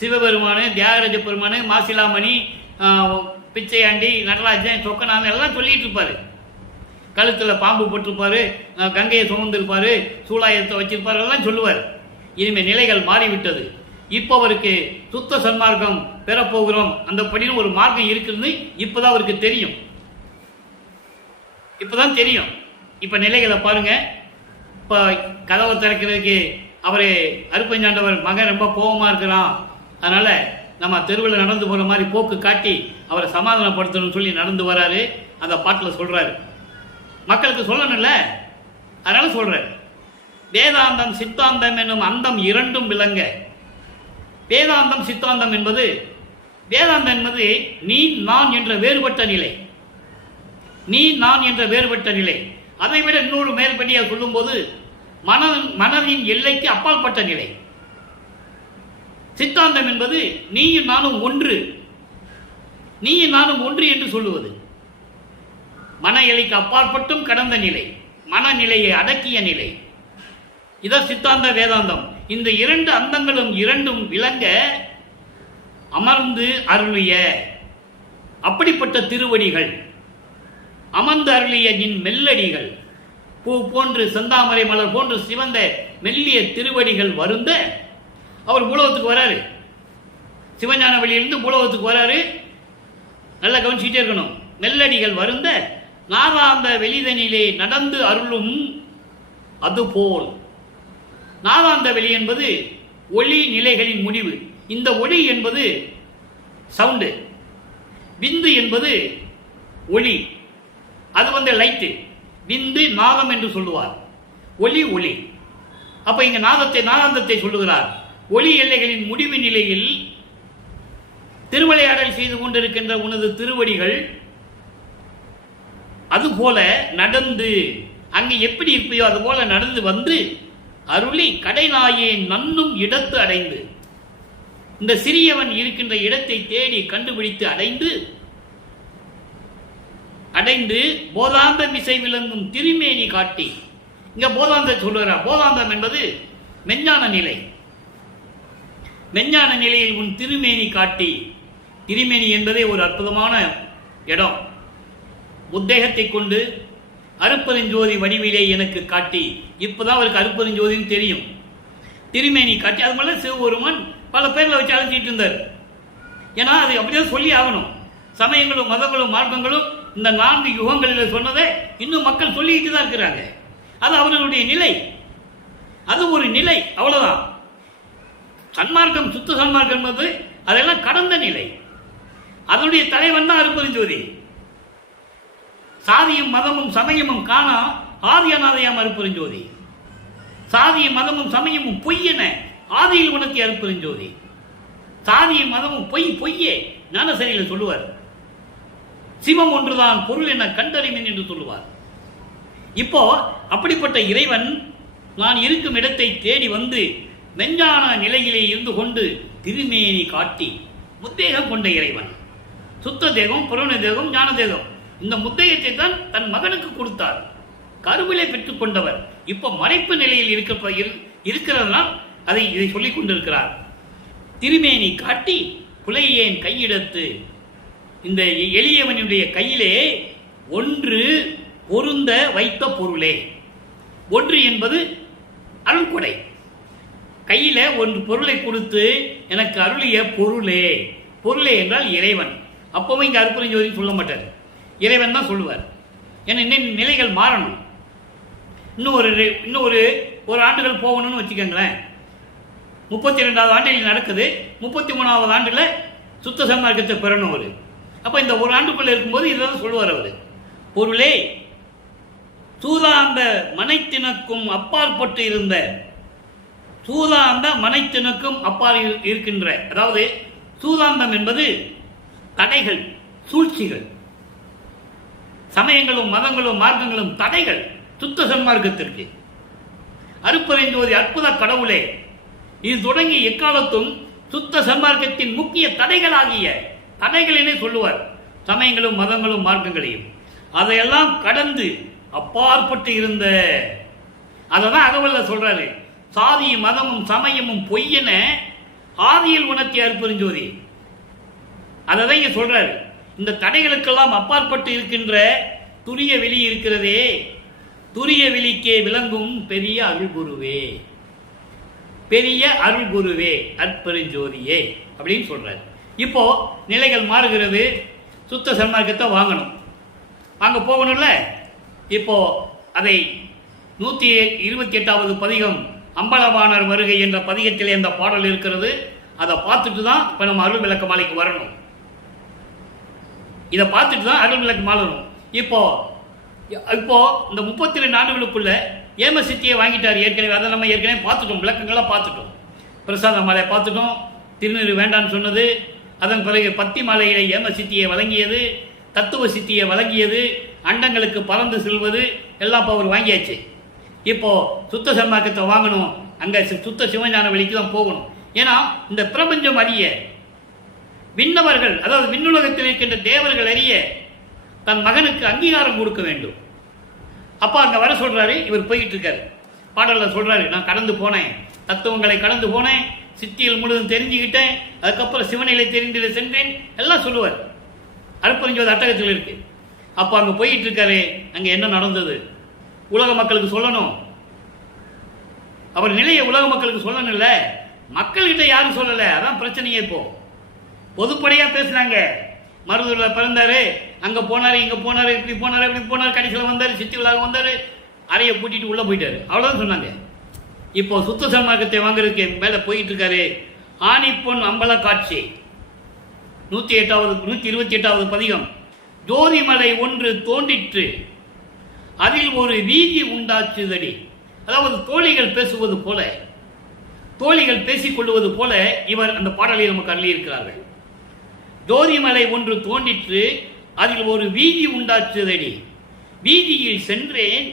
சிவபெருமானு, தியாகராஜ பெருமானு, மாசிலாமணி, பிச்சையாண்டி, நடராஜன், சொக்கநாதன் எல்லாம் சொல்லிட்டு இருப்பாரு. கழுத்துல பாம்பு போட்டிருப்பாரு, கங்கையை சுமந்திருப்பாரு, சூலாயத்தை வச்சிருப்பாரு, எல்லாம் சொல்லுவார். இனிமே நிலைகள் மாறிவிட்டது. இப்போ அவருக்கு சுத்த சன்மார்க்கம் பெறப்போகிறோம், அந்த படின்னு ஒரு மார்க்கம் இருக்குன்னு இப்பதான் அவருக்கு தெரியும். இப்பதான் தெரியும். இப்ப நிலைகளை பாருங்க. இப்ப கதவை திறக்கிறதுக்கு அவரு அருட்பெருஞ்சாண்டவர் மகன் ரொம்ப கோபமா இருக்கிறான், அதனால நம்ம தெருவில் நடந்து போற மாதிரி போக்கு காட்டி அவரை சமாதானப்படுத்தணும்னு சொல்லி நடந்து வராரு. அந்த பாட்டில் சொல்றாரு. மக்களுக்கு சொல்லணும்ல, அதனால சொல்றாரு. வேதாந்தம் சித்தாந்தம் என்னும் அந்தம் இரண்டும் விளங்க. வேதாந்தம் சித்தாந்தம் என்பது, வேதாந்தம் என்பது நீ நான் என்ற வேறுபட்ட நிலை. நீ நான் என்ற வேறுபட்ட நிலை. அதை விட இன்னொரு மேற்படியாக சொல்லும் போது மனதின் எல்லைக்கு அப்பாற்பட்ட நிலை. சித்தாந்தம் என்பது நீயும் நானும் ஒன்று, நீயும் நானும் ஒன்று என்று சொல்லுவது. மன எல்லைக்கு அப்பாற்பட்டும் கடந்த நிலை, மனநிலையை அடக்கிய நிலை. இதான் சித்தாந்த வேதாந்தம். இந்த 2 அந்தங்களும் இரண்டும் விளங்க அமர்ந்து அருளிய அப்படிப்பட்ட திருவடிகள், அமர்ந்து அருளிய நின் மெல்லடிகள், பூ போன்று செந்தாமரை மலர் போன்று சிவந்த மெல்லிய திருவடிகள் வருந்த அவர் பூலோகத்துக்கு வராரு. சிவஞான வெளியிலிருந்து பூலோகத்துக்கு வராரு. நல்லா கவனிச்சுட்டே இருக்கணும். மெல்லடிகள் வருந்த நாதாந்த வெளிதனிலே நடந்து அருளும் அதுபோல். நாதாந்த வெளி என்பது ஒளி நிலைகளின் முடிவு. இந்த ஒளி என்பது சவுண்டு, விந்து என்பது ஒளி, அது லைட்டு. விந்து நாதம் என்று சொல்லுவார். ஒளி ஒளி. அப்ப இங்க நாதாந்தத்தை சொல்லுகிறார். ஒளி எல்லைகளின் முடிவு நிலையில் திருவிளையாடல் செய்து கொண்டிருக்கின்ற உனது திருவடிகள் அதுபோல நடந்து அங்கே எப்படி இருப்பையோ அதுபோல நடந்து வந்து அருளி கடைநாயே நன்னும் இடத்து அடைந்து, இந்த சிறியவன் இருக்கின்ற இடத்தை தேடி கண்டுபிடித்து அடைந்து போதாந்த மிசை விளங்கும் திருமேனி காட்டி. இங்க போதாந்த சொல்லுகிறார். போதாந்தம் என்பது மெஞ்ஞான நிலை. மெஞ்ஞான நிலையில் உன் திருமேனி காட்டி. திருமேனி என்பதே ஒரு அற்புதமான இடம். உத்தேகத்தை கொண்டு அருப்பெருஞ்சோதி வடிவிலே எனக்கு காட்டி. இப்பதான் அவருக்கு அருப்பெருஞ்சோதின்னு தெரியும். திருமேனி காட்டி. அது மேல சிவபெருமான் பல பேர்ல வச்சு அழைச்சிட்டு இருந்தார். ஏன்னா அது அப்படியே சொல்லி ஆகணும். சமயங்களும் மதங்களும் மார்க்கங்களும் இந்த 4 யுகங்களில் சொன்னதை இன்னும் மக்கள் சொல்லிக்கிட்டு தான் இருக்கிறாங்க. அது அவர்களுடைய நிலை. அது ஒரு நிலை, அவ்வளவுதான். சன்மார்க்கம், சுத்த சன்மார்க்கம் என்பது அதெல்லாம் கடந்த நிலை. அதனுடைய தலைவன் தான் அருப்பெருஞ்சோதி. சாதியும் மதமும் சமயமும் காணா ஆதி அநாதையாம் அருப்பெருஞ்சோதி. சாதியும் மதமும் சமயமும் பொய்யென ஆதியில் உணர்த்திய அருப்பெருஞ்சோதி. சாதியும் மதமும் பொய்யே ஞானசரியில் சொல்லுவார். சிவம் ஒன்றுதான் பொருள் என கண்டறிமின் என்று சொல்லுவார். இப்போ அப்படிப்பட்ட இறைவன் நான் இருக்கும் இடத்தை தேடி வந்து மெஞ்ஞான நிலையிலே இருந்து கொண்டு திருமேனி காட்டி. முத்தேகம் கொண்ட இறைவன். சுத்த தேகம், புறண தேகம், ஞான தேகம். இந்த முத்தேகத்தை தான் தன் மகனுக்கு கொடுத்தார். கருவிலை பெற்றுக் கொண்டவர். இப்போ மறைப்பு நிலையில் இருக்கிறதுனால் இதை சொல்லிக் கொண்டிருக்கிறார். திருமேனி காட்டி புலையேன் கையிடத்து. இந்த எளியவனுடைய கையிலே ஒன்று பொருந்த வைத்த பொருளே. ஒன்று என்பது அருள்கொடை. கையில ஒன்று பொருளை கொடுத்து எனக்கு அருளிய பொருளே. பொருளே என்றால் இறைவன். அப்பவும் இங்க அருப்பெருஞ்சோதி சொல்ல மாட்டார், இறைவன் தான் சொல்லுவார். ஏன்னா இன்னும் நிலைகள் மாறணும். இன்னும் ஒரு ஆண்டுகள் போகணும்னு வச்சுக்கோங்களேன். 32வது ஆண்டில் நடக்குது. 33வது ஆண்டுல சுத்த சன்மார்க்கத்தை பெறணும் அவரு. அப்ப இந்த ஒரு ஆண்டுக்குள்ள இருக்கும்போது இதான் சொல்லுவார் அவரு. பொருளே சூதாந்த மனைத்தினக்கும் அப்பாற்பட்டு இருந்த, சூதாந்த மனைத்தினக்கும் அப்பால் இருக்கின்ற, அதாவது சூதாந்தம் என்பது தடைகள், சூழ்ச்சிகள். சமயங்களும் மதங்களும் மார்க்கங்களும் தடைகள் சுத்த சன்மார்க்கத்திற்கு. அருப்பெருஞ்சோதி அற்புத கடவுளே, இது தொடங்கி எக்காலத்தும் சுத்த சன்மார்க்கத்தின் முக்கிய தடைகளாகிய தடைகளினே சொல்லுவார். சமயங்களும் மதங்களும் மார்க்கங்களையும் அதையெல்லாம் கடந்து அப்பாற்பட்டு இருந்த, அததான் அகவல்ல சொல்றாரு. சாதி மதமும் சமயமும் பொய்யென ஆதியில் உணர்த்திய அருப்பெருஞ்சோதி. அதை இங்க சொல்றாரு. இந்த தடைகளுக்கெல்லாம் அப்பாற்பட்டு இருக்கின்ற துரிய வெளி இருக்கிறதே, துரிய வெளிக்கே விளங்கும் பெரிய அருள்குருவே, பெரிய அருள்குருவே அருட்பெருஞ்சோதியே அப்படின்னு சொல்றாரு. இப்போ நிலைகள் மாறுகிறது. சுத்த சன்மார்க்கத்தை வாங்கணும், அங்க போகணும்ல. இப்போ அதை 128வது பதிகம் அம்பலவாணர் வருகை என்ற பதிகத்தில் இந்த பாடல் இருக்கிறது. அதை பார்த்துட்டு தான் இப்ப நம்ம அருள் விளக்க மாலைக்கு வரணும். இதை பார்த்துட்டு தான் அருள் விளக்க மாறணும். இப்போ இந்த 32 ஆண்டுகளுக்குள்ள ஏம சித்தியை வாங்கிட்டார் ஏற்கனவே. அதை நம்ம ஏற்கனவே பார்த்துட்டோம், விளக்கங்கள்லாம் பார்த்துட்டோம். பிரசாத மாலை பார்த்துட்டோம், திருநீறு வேண்டான்னு சொன்னது. அதன் பிறகு பத்தி மாலையில ஏம சித்தியை வழங்கியது, தத்துவ சித்தியை வழங்கியது, அண்டங்களுக்கு பறந்து செல்வது எல்லாம் இப்போ அவர் வாங்கியாச்சு. இப்போ சுத்த சன்மார்க்கத்தை வாங்கணும், அங்க சுத்த சிவஞான வழிக்கு தான் போகணும். ஏன்னா இந்த பிரபஞ்சம் அறிய, விண்ணவர்கள் அதாவது விண்ணுலகத்தில் இருக்கின்ற தேவர்கள் அறிய தன் மகனுக்கு அங்கீகாரம் கொடுக்க வேண்டும். அப்ப அங்க வர சொல்றாரு. இவர் போயிட்டு இருக்காரு. பாடல்ல சொல்றாரு, நான் கடந்து போனேன், தத்துவங்களை கடந்து போனேன், சித்தியில் முழுதும் தெரிஞ்சுக்கிட்டேன், அதுக்கப்புறம் சிவநிலை தெரிந்திட சென்றேன் எல்லாம் சொல்லுவார். அருப்பெருஞ்சோதி அட்டகத்தில் இருக்கு. அப்போ அங்க போயிட்டு இருக்காரு. அங்க என்ன நடந்தது உலக மக்களுக்கு சொல்லணும். அவர் நிலையை உலக மக்களுக்கு சொல்லணும். இல்ல மக்கள்கிட்ட யாரும் சொல்லல. அதான் பிரச்சனையே. இப்போ பொதுப்படையா பேசுனாங்க. மருதூர்ல பிறந்தாரு, அங்க போனாரு, இங்க போனாரு, இப்படி போனாரு, இப்படி போனாரு, கடைசியில் வந்தாரு, சித்தி விழாக வந்தாரு, அறையை பூட்டிட்டு உள்ள போயிட்டாரு, அவ்வளவுதான் சொன்னாங்க. இப்போ சுத்த சன்மார்க்கத்தை வாங்குறதுக்கு மேல போயிட்டு இருக்காரு. ஆணிப்பொன் அம்பல காட்சி 128வது பதிகம். ஜோதிமலை ஒன்று தோண்டிற்று, அதில் ஒரு வீதி உண்டாச்சுதடி. அதாவது தோழிகள் பேசுவது போல, தோழிகள் பேசிக் கொள்வது போல இவர் அந்த பாடலை நமக்கு அள்ளி இருக்கிறார்கள். ஜோதிமலை ஒன்று தோண்டிற்று, அதில் ஒரு வீதி உண்டாச்சுதடி. வீதியில் சென்றேன்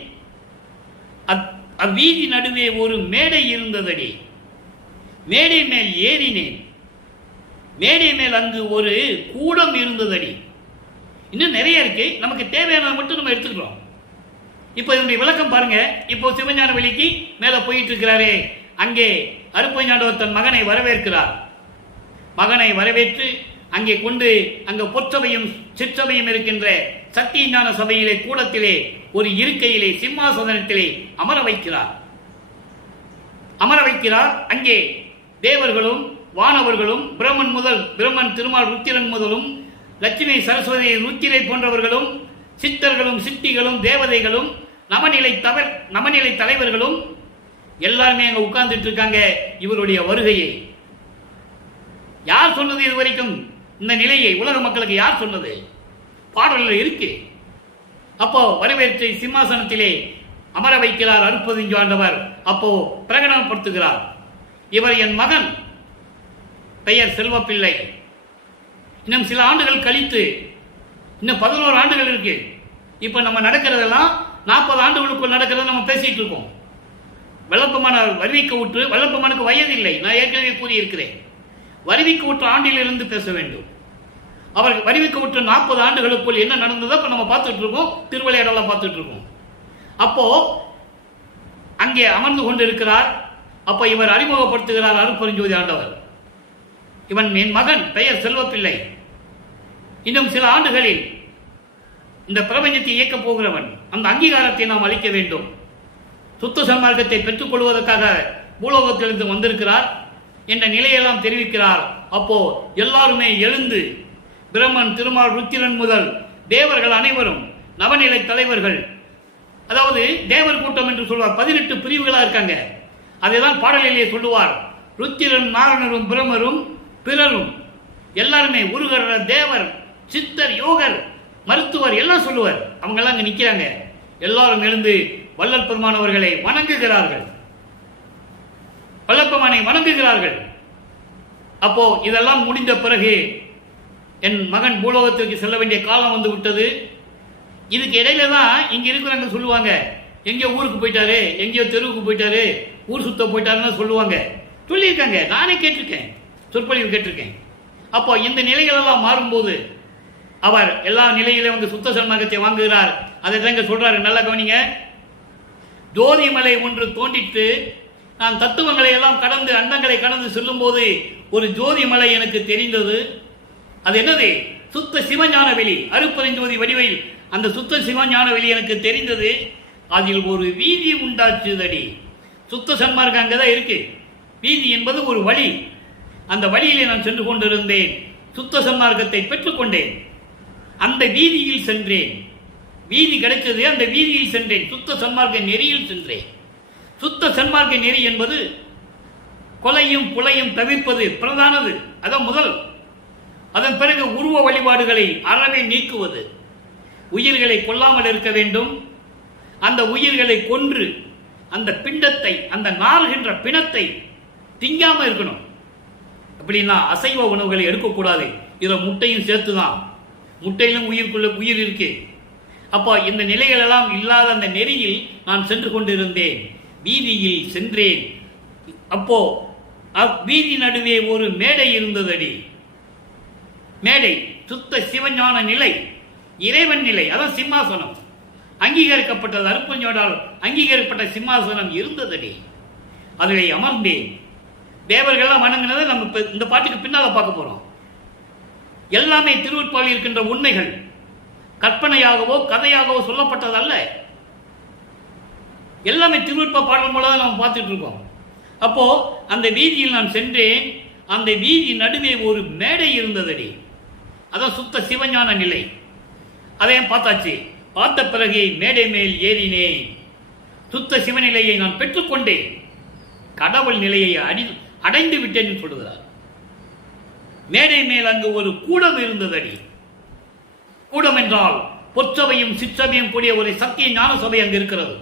அவ்வீதி நடுவே ஒரு மேடை இருந்ததடி. மேடை மேல் ஏறினேன். மேடை மேல் அங்கு ஒரு கூடம் இருந்ததடி. இன்னும் நிறைய இருக்கு, நமக்கு தேவையானதை மட்டும் நம்ம எடுத்துக்கிறோம். இப்போ இதனுடைய விளக்கம் பாருங்க. இப்போ சிவஞான வெளிக்கு மேல போயிட்டு இருக்கிறாரே, அங்கே அருப்பஞாண்டவர் தன் மகனை வரவேற்கிறார். மகனை வரவேற்று அங்கே கொண்டு அங்க பொற்சபையும் சிற்றபையும் இருக்கின்ற சத்திய ஞான சபையிலே கூடத்திலே ஒரு இருக்கையிலே சிம்மாசனத்திலே அமர வைக்கிறார். அங்கே தேவர்களும் வானவர்களும் பிரம்மன் திருமால் ருத்திரன் முதலும் லட்சுமி சரஸ்வதி ருத்திரை போன்றவர்களும் சித்தர்களும் சித்திகளும் தேவதைகளும் நவநிலை தலைவர்களும் எல்லாருமே அங்க உட்கார்ந்துட்டு இருக்காங்க. இவருடைய வருகையை யார் சொன்னது? இது வரைக்கும் இந்த நிலையை உலக மக்களுக்கு யார் சொன்னது? பாடல்கள் இருக்கு. அப்போ வரவேற்று சிம்மாசனத்திலே அமர வைக்கிறார் அருட்பெருஞ்சோதி ஆண்டவர். அப்போ பிரகடனப்படுத்துகிறார், இவர் என் மகன், பெயர் செல்வப்பிள்ளை. இன்னும் சில ஆண்டுகள் கழித்து, இன்னும் 11 ஆண்டுகள் இருக்கு. இப்ப நம்ம நடக்கிறதெல்லாம் 40 ஆண்டுகளுக்குள் நடக்கிறத நம்ம பேசிட்டு இருக்கோம். வல்லப்பமான வருவிக்க ஊற்று, வல்லப்பமானுக்கு வயது இல்லை, நான் ஏற்கனவே கூறியிருக்கிறேன். வருவிக்க ஊற்று ஆண்டிலிருந்து பேச வேண்டும். அவர் வருவிக்க ஊற்று 40 ஆண்டுகளுக்குள் என்ன நடந்ததோ இப்ப நம்ம பார்த்துட்டு இருக்கோம், திருவிளையாடலாம் பார்த்துட்டு இருக்கோம். அப்போ அங்கே அமர்ந்து கொண்டு இருக்கிறார். அப்ப இவர் அறிமுகப்படுத்துகிறார் அருட்பெருஞ்சோதி ஆண்டவர், இவன் என் மகன், பெயர் செல்வப்பிள்ளை. இன்னும் சில ஆண்டுகளில் இந்த பிரபஞ்சத்தை இயக்கப் போகிறவன், அந்த அங்கீகாரத்தை நாம் அளிக்க வேண்டும். சுத்த சன்மார்க்கத்தை பெற்றுக் கொள்வதற்காக பூலோகத்திலிருந்து வந்திருக்கிறார் என்ற நிலையெல்லாம் தெரிவிக்கிறார். அப்போ எல்லாருமே எழுந்து, பிரம்மன் திருமால் ருத்திரன் முதல் தேவர்கள் அனைவரும், நவநிலை தலைவர்கள், அதாவது தேவர் கூட்டம் என்று சொல்வார், 18 பிரிவுகளா இருக்காங்க. அதைதான் பாடலிலே சொல்லுவார். ருத்திரன் நாரணரும் பிரம்மரும் பிறரும் எல்லாருமே, உருகர் தேவர் சித்தர் யோகர் மருத்துவர் எல்லாம் சொல்லுவார். அவங்க எல்லாம் அங்க நிக்கிறாங்க. எல்லாரும் எழுந்து வள்ளல் பெருமானவர்களை வணங்குகிறார்கள், வல்லப்பெருமானை வணங்குகிறார்கள். அப்போ இதெல்லாம் முடிந்த பிறகு என் மகன் பூலோகத்திற்கு செல்ல வேண்டிய காலம் வந்து விட்டது. இதுக்கு இடையில தான் இங்க இருக்கிறவங்க சொல்லுவாங்க, எங்கேயோ ஊருக்கு போயிட்டாரு, எங்கேயோ தெருவுக்கு போயிட்டாரு, ஊர் சுத்த போயிட்டாருன்னு சொல்லுவாங்க. சொல்லியிருக்காங்க, நானே கேட்டிருக்கேன், சொற்பொழிவு கேட்டிருக்கேன். அப்போ இந்த நிலைகள் எல்லாம் மாறும்போது அவர் எல்லா நிலையிலும் வந்து சுத்த சன்மார்க்கத்தை வாங்குகிறார். அதை தாங்க சொல்றாரு, நல்லா கவனிங்க. ஜோதிமலை ஒன்று தோண்டிட்டு நான் தத்துவங்களை எல்லாம் கடந்து அண்டங்களை கடந்து செல்லும் போது ஒரு ஜோதிமலை எனக்கு தெரிந்தது. அது என்னது? சுத்த சிவஞான வெளி, அருட்பெருஞ்சோதி வடிவில் அந்த சுத்த சிவஞான வெளி எனக்கு தெரிந்தது. அதில் ஒரு வீதி உண்டாச்சுதடி. சுத்த சன்மார்க்கம் அங்கதான் இருக்கு. வீதி என்பது ஒரு வழி. அந்த வழியிலே நான் சென்று கொண்டிருந்தேன். சுத்த சன்மார்க்கத்தை பெற்றுக்கொண்டேன். அந்த வீதியில் சென்றேன். வீதி கிடைச்சது, அந்த வீதியில் சென்றேன். சுத்த சன்மார்க்க நெறியில் சென்றேன். சுத்த சன்மார்க்க நெறி என்பது கொலையும் புலையும் தவிர்ப்பது பிரதானது, அதான் முதல். அதன் பிறகு உருவ வழிபாடுகளை அறவே நீக்குவது, உயிர்களை கொல்லாமல் இருக்க வேண்டும். அந்த உயிர்களை கொன்று அந்த பிண்டத்தை, அந்த நாறுகின்ற பிணத்தை திங்காம இருக்கணும். அப்படின்னா அசைவ உணவுகளை எடுக்கக்கூடாது. இதில் முட்டையும் சேர்த்துதான். முட்டையிலும் உயிர் இருக்கு. அப்போ இந்த நிலைகள் எல்லாம் இல்லாத அந்த நெறியில் நான் சென்று கொண்டிருந்தேன். வீதியில் சென்றேன். அப்போ வீதி நடுவே ஒரு மேடை இருந்ததடி. மேடை சுத்த சிவஞான நிலை, இறைவன் நிலை, அதான் சிம்மாசனம். அங்கீகரிக்கப்பட்டது, அருட்பெருஞ்சோதியால் அங்கீகரிக்கப்பட்ட சிம்மாசனம் இருந்ததடி. அதிலே அமர்ந்தேன். தேவர்கள்லாம் வணங்கினதை நம்ம இந்த பாட்டுக்கு பின்னால பார்க்க போறோம். எல்லாமே திருவருட்பாவில் இருக்கின்ற உண்மைகள், கற்பனையாகவோ கதையாகவோ சொல்லப்பட்டதல்ல. எல்லாமே திருவருட்பா பாடல் மூலம் நம்ம பார்த்துட்டு இருக்கோம். அப்போ அந்த வீதியில் நான் சென்றேன். அந்த வீதி நடுவே ஒரு மேடை இருந்ததடி. அதான் சுத்த சிவஞான நிலை. அதையும் பார்த்தாச்சு. பார்த்த பிறகு மேடை மேல் ஏறினேன். சுத்த சிவநிலையை நான் பெற்றுக்கொண்டேன். கடவுள் நிலையை அடைந்து விட்டேன் சொல்லுகிறார். மேடை மேல் அங்கு ஒரு கூடம் இருந்ததடி. கூடம் என்றால் பொற்சபையும் சிற்றபையும் கூடிய ஒரு சத்திய ஞான சபை அங்கு இருக்கிறது.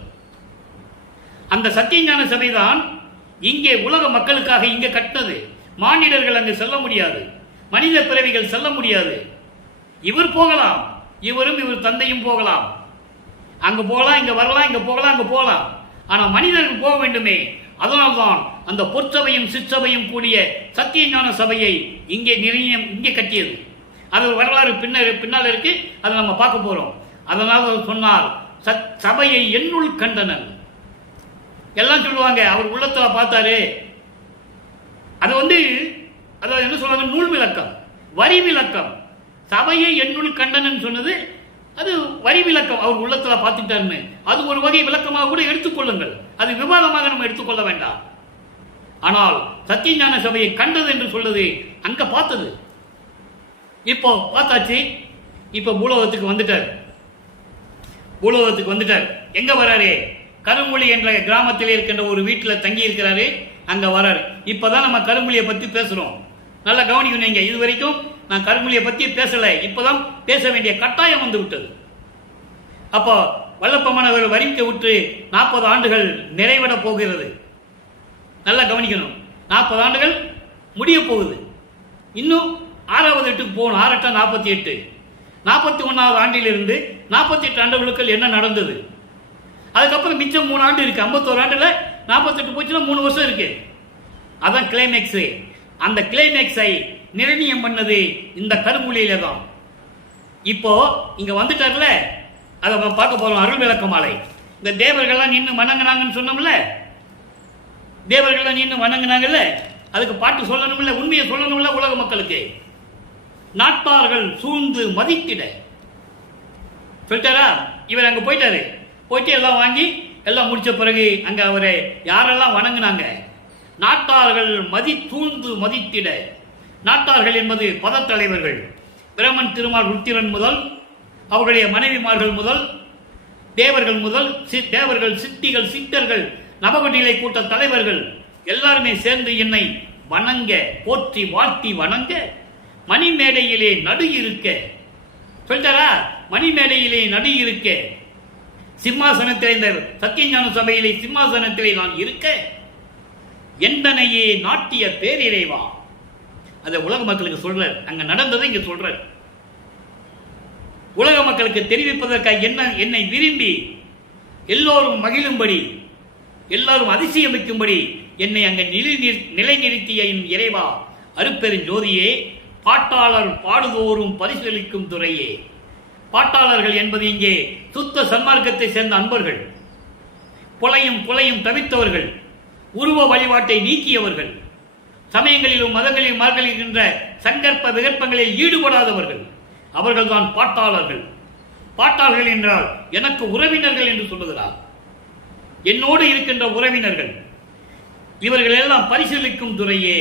அந்த சத்திய ஞான சபை தான் இங்கே உலக மக்களுக்காக இங்கே கட்டினது. மானிடர்கள் அங்கு செல்ல முடியாது, மனித பிறவிகள் செல்ல முடியாது. இவர் போகலாம், இவரும் இவர் தந்தையும் போகலாம். அங்கு போகலாம், இங்க வரலாம், இங்க போகலாம், அங்க போகலாம். ஆனால் மனிதர்கள் போக வேண்டுமே. அதனால்தான் அந்த பொற்சபையும் சிற்சபையும் கூடிய சத்திய ஞான சபையை இங்கே கட்டியது. அது வரலாறு பின்னால் இருக்கு, அதை நம்ம பார்க்க போறோம். அதனால் சொன்னார், சபையை என்னுள் கண்டனன். எல்லாம் சொல்லுவாங்க அவர் உள்ளத்துல பார்த்தாரு. அது அதாவது என்ன சொல்றாங்க, நூல் விளக்கம், வரி விளக்கம். சபையை என்னுள் கண்டனன் சொன்னது அது வரி விளக்கம், அவர் உள்ளத்துல பார்த்துட்டாருன்னு. அது ஒரு வகை விளக்கமாக கூட எடுத்துக்கொள்ளுங்கள், அது விவாதமாக நம்ம எடுத்துக்கொள்ள வேண்டாம். ஆனால் சத்தியஞான சபையை கண்டது என்று சொல்றது அங்க பார்த்தது. இப்போ பார்த்தாச்சு. இப்போ பூலோகத்துக்கு வந்துட்டார். எங்க வராரு? கரும்புலி என்ற கிராமத்தில் இருக்கின்ற ஒரு வீட்டில் தங்கி இருக்கிறாரு. அங்க வராரு. இப்பதான் நம்ம கரும்புலியை பத்தி பேசுறோம். நல்லா கவனிக்கணும். இது வரைக்கும் நான் கரும்புலியை பத்தி பேசல. இப்பதான் பேச வேண்டிய கட்டாயம் வந்து விட்டது. அப்போ வல்லப்பமனவர் வரிக்க விட்டு 40 ஆண்டுகள் நிறைவட போகிறது. நல்லா கவனிக்கணும். 40 ஆண்டுகள் முடிய போகுது. இன்னும் 6வது எட்டுக்கு போகணும். 6 8 48. 41வது ஆண்டிலிருந்து 48 ஆண்டுகளுக்கு என்ன நடந்தது? அதுக்கப்புறம் மிச்சம் 3 ஆண்டு இருக்கு. 51 ஆண்டுல 48 போச்சுன்னா 3 வருஷம் இருக்கு. அதான் கிளைமேக்ஸ். அந்த கிளைமேக்ஸை நிர்ணயம் பண்ணது இந்த கரும்புலியில தான். இப்போ இங்க வந்துட்டார்ல, அதை பார்க்க போறோம். அருள் விளக்க மாலை. இந்த தேவர்கள்லாம் நின்று வணங்கினாங்கன்னு சொன்னோம்ல, தேவர்கள்லாம் நின்று வணங்கினாங்கல்ல, அதுக்கு பாட்டு சொல்லணும்ல, உண்மையை சொல்லணும்ல உலக மக்களுக்கு. நாட்டார்கள் சூழ்ந்து மதித்திட சொல்லிட்டாரா? இவர் அங்க போயிட்டு எல்லாம் வாங்கி எல்லாம் முடிச்ச பிறகு அங்க அவரை யாரெல்லாம் வணங்கினாங்க? நாட்டார்கள் சூழ்ந்து மதித்திட. நாட்டார்கள் என்பது பதத்தலைவர்கள். பிரமன் திருமால் ருத்திரன் முதல் அவருடைய மனைவிமார்கள் முதல் தேவர்கள் முதல் தேவர்கள், சித்திகள், சித்தர்கள், நவகொண்டிலை கூட்ட தலைவர்கள் எல்லாருமே சேர்ந்து என்னை வணங்க, போற்றி வாழ்த்தி வணங்க, மணிமேடையிலே நடு இருக்க சொல்லிட்டாரா? மணிமேடையிலே நடு இருக்க, சிம்மாசனத்திலே, இந்த சத்தியஞான சபையிலே சிம்மாசனத்திலே நான் இருக்க, எந்தனையே நாட்டிய பேரிறைவா. அதை உலக மக்களுக்கு சொல்றார். அங்க நடந்ததை இங்க சொல்றார். உலக மக்களுக்கு தெரிவிப்பதற்காக என்னை விரும்பி எல்லோரும் மகிழும்படி, எல்லாரும் அதிசயமிக்கும்படி என்னை அங்க நிலைநிறுத்திய என் இறைவா, அருட்பெருஞ்சோதியே, பாட்டாளர் பாடுதோறும் பரிசளிக்கும் துறையே. பாட்டாளர்கள் என்பது இங்கே சுத்த சன்மார்க்கத்தை சேர்ந்த அன்பர்கள், புலையும் தவித்தவர்கள், உருவ வழிபாட்டை நீக்கியவர்கள், சமயங்களிலும் மதங்களிலும் மார்களிக்கின்ற சங்கற்ப விகற்பங்களில் ஈடுபடாதவர்கள், அவர்கள்தான் பாட்டாளர்கள். பாட்டாளர்கள் என்றால் எனக்கு உறவினர்கள் என்று சொல்லுகிறார். என்னோடு இருக்கின்ற உறவினர்கள் இவர்கள் எல்லாம் பரிசீலிக்கும் துறையே.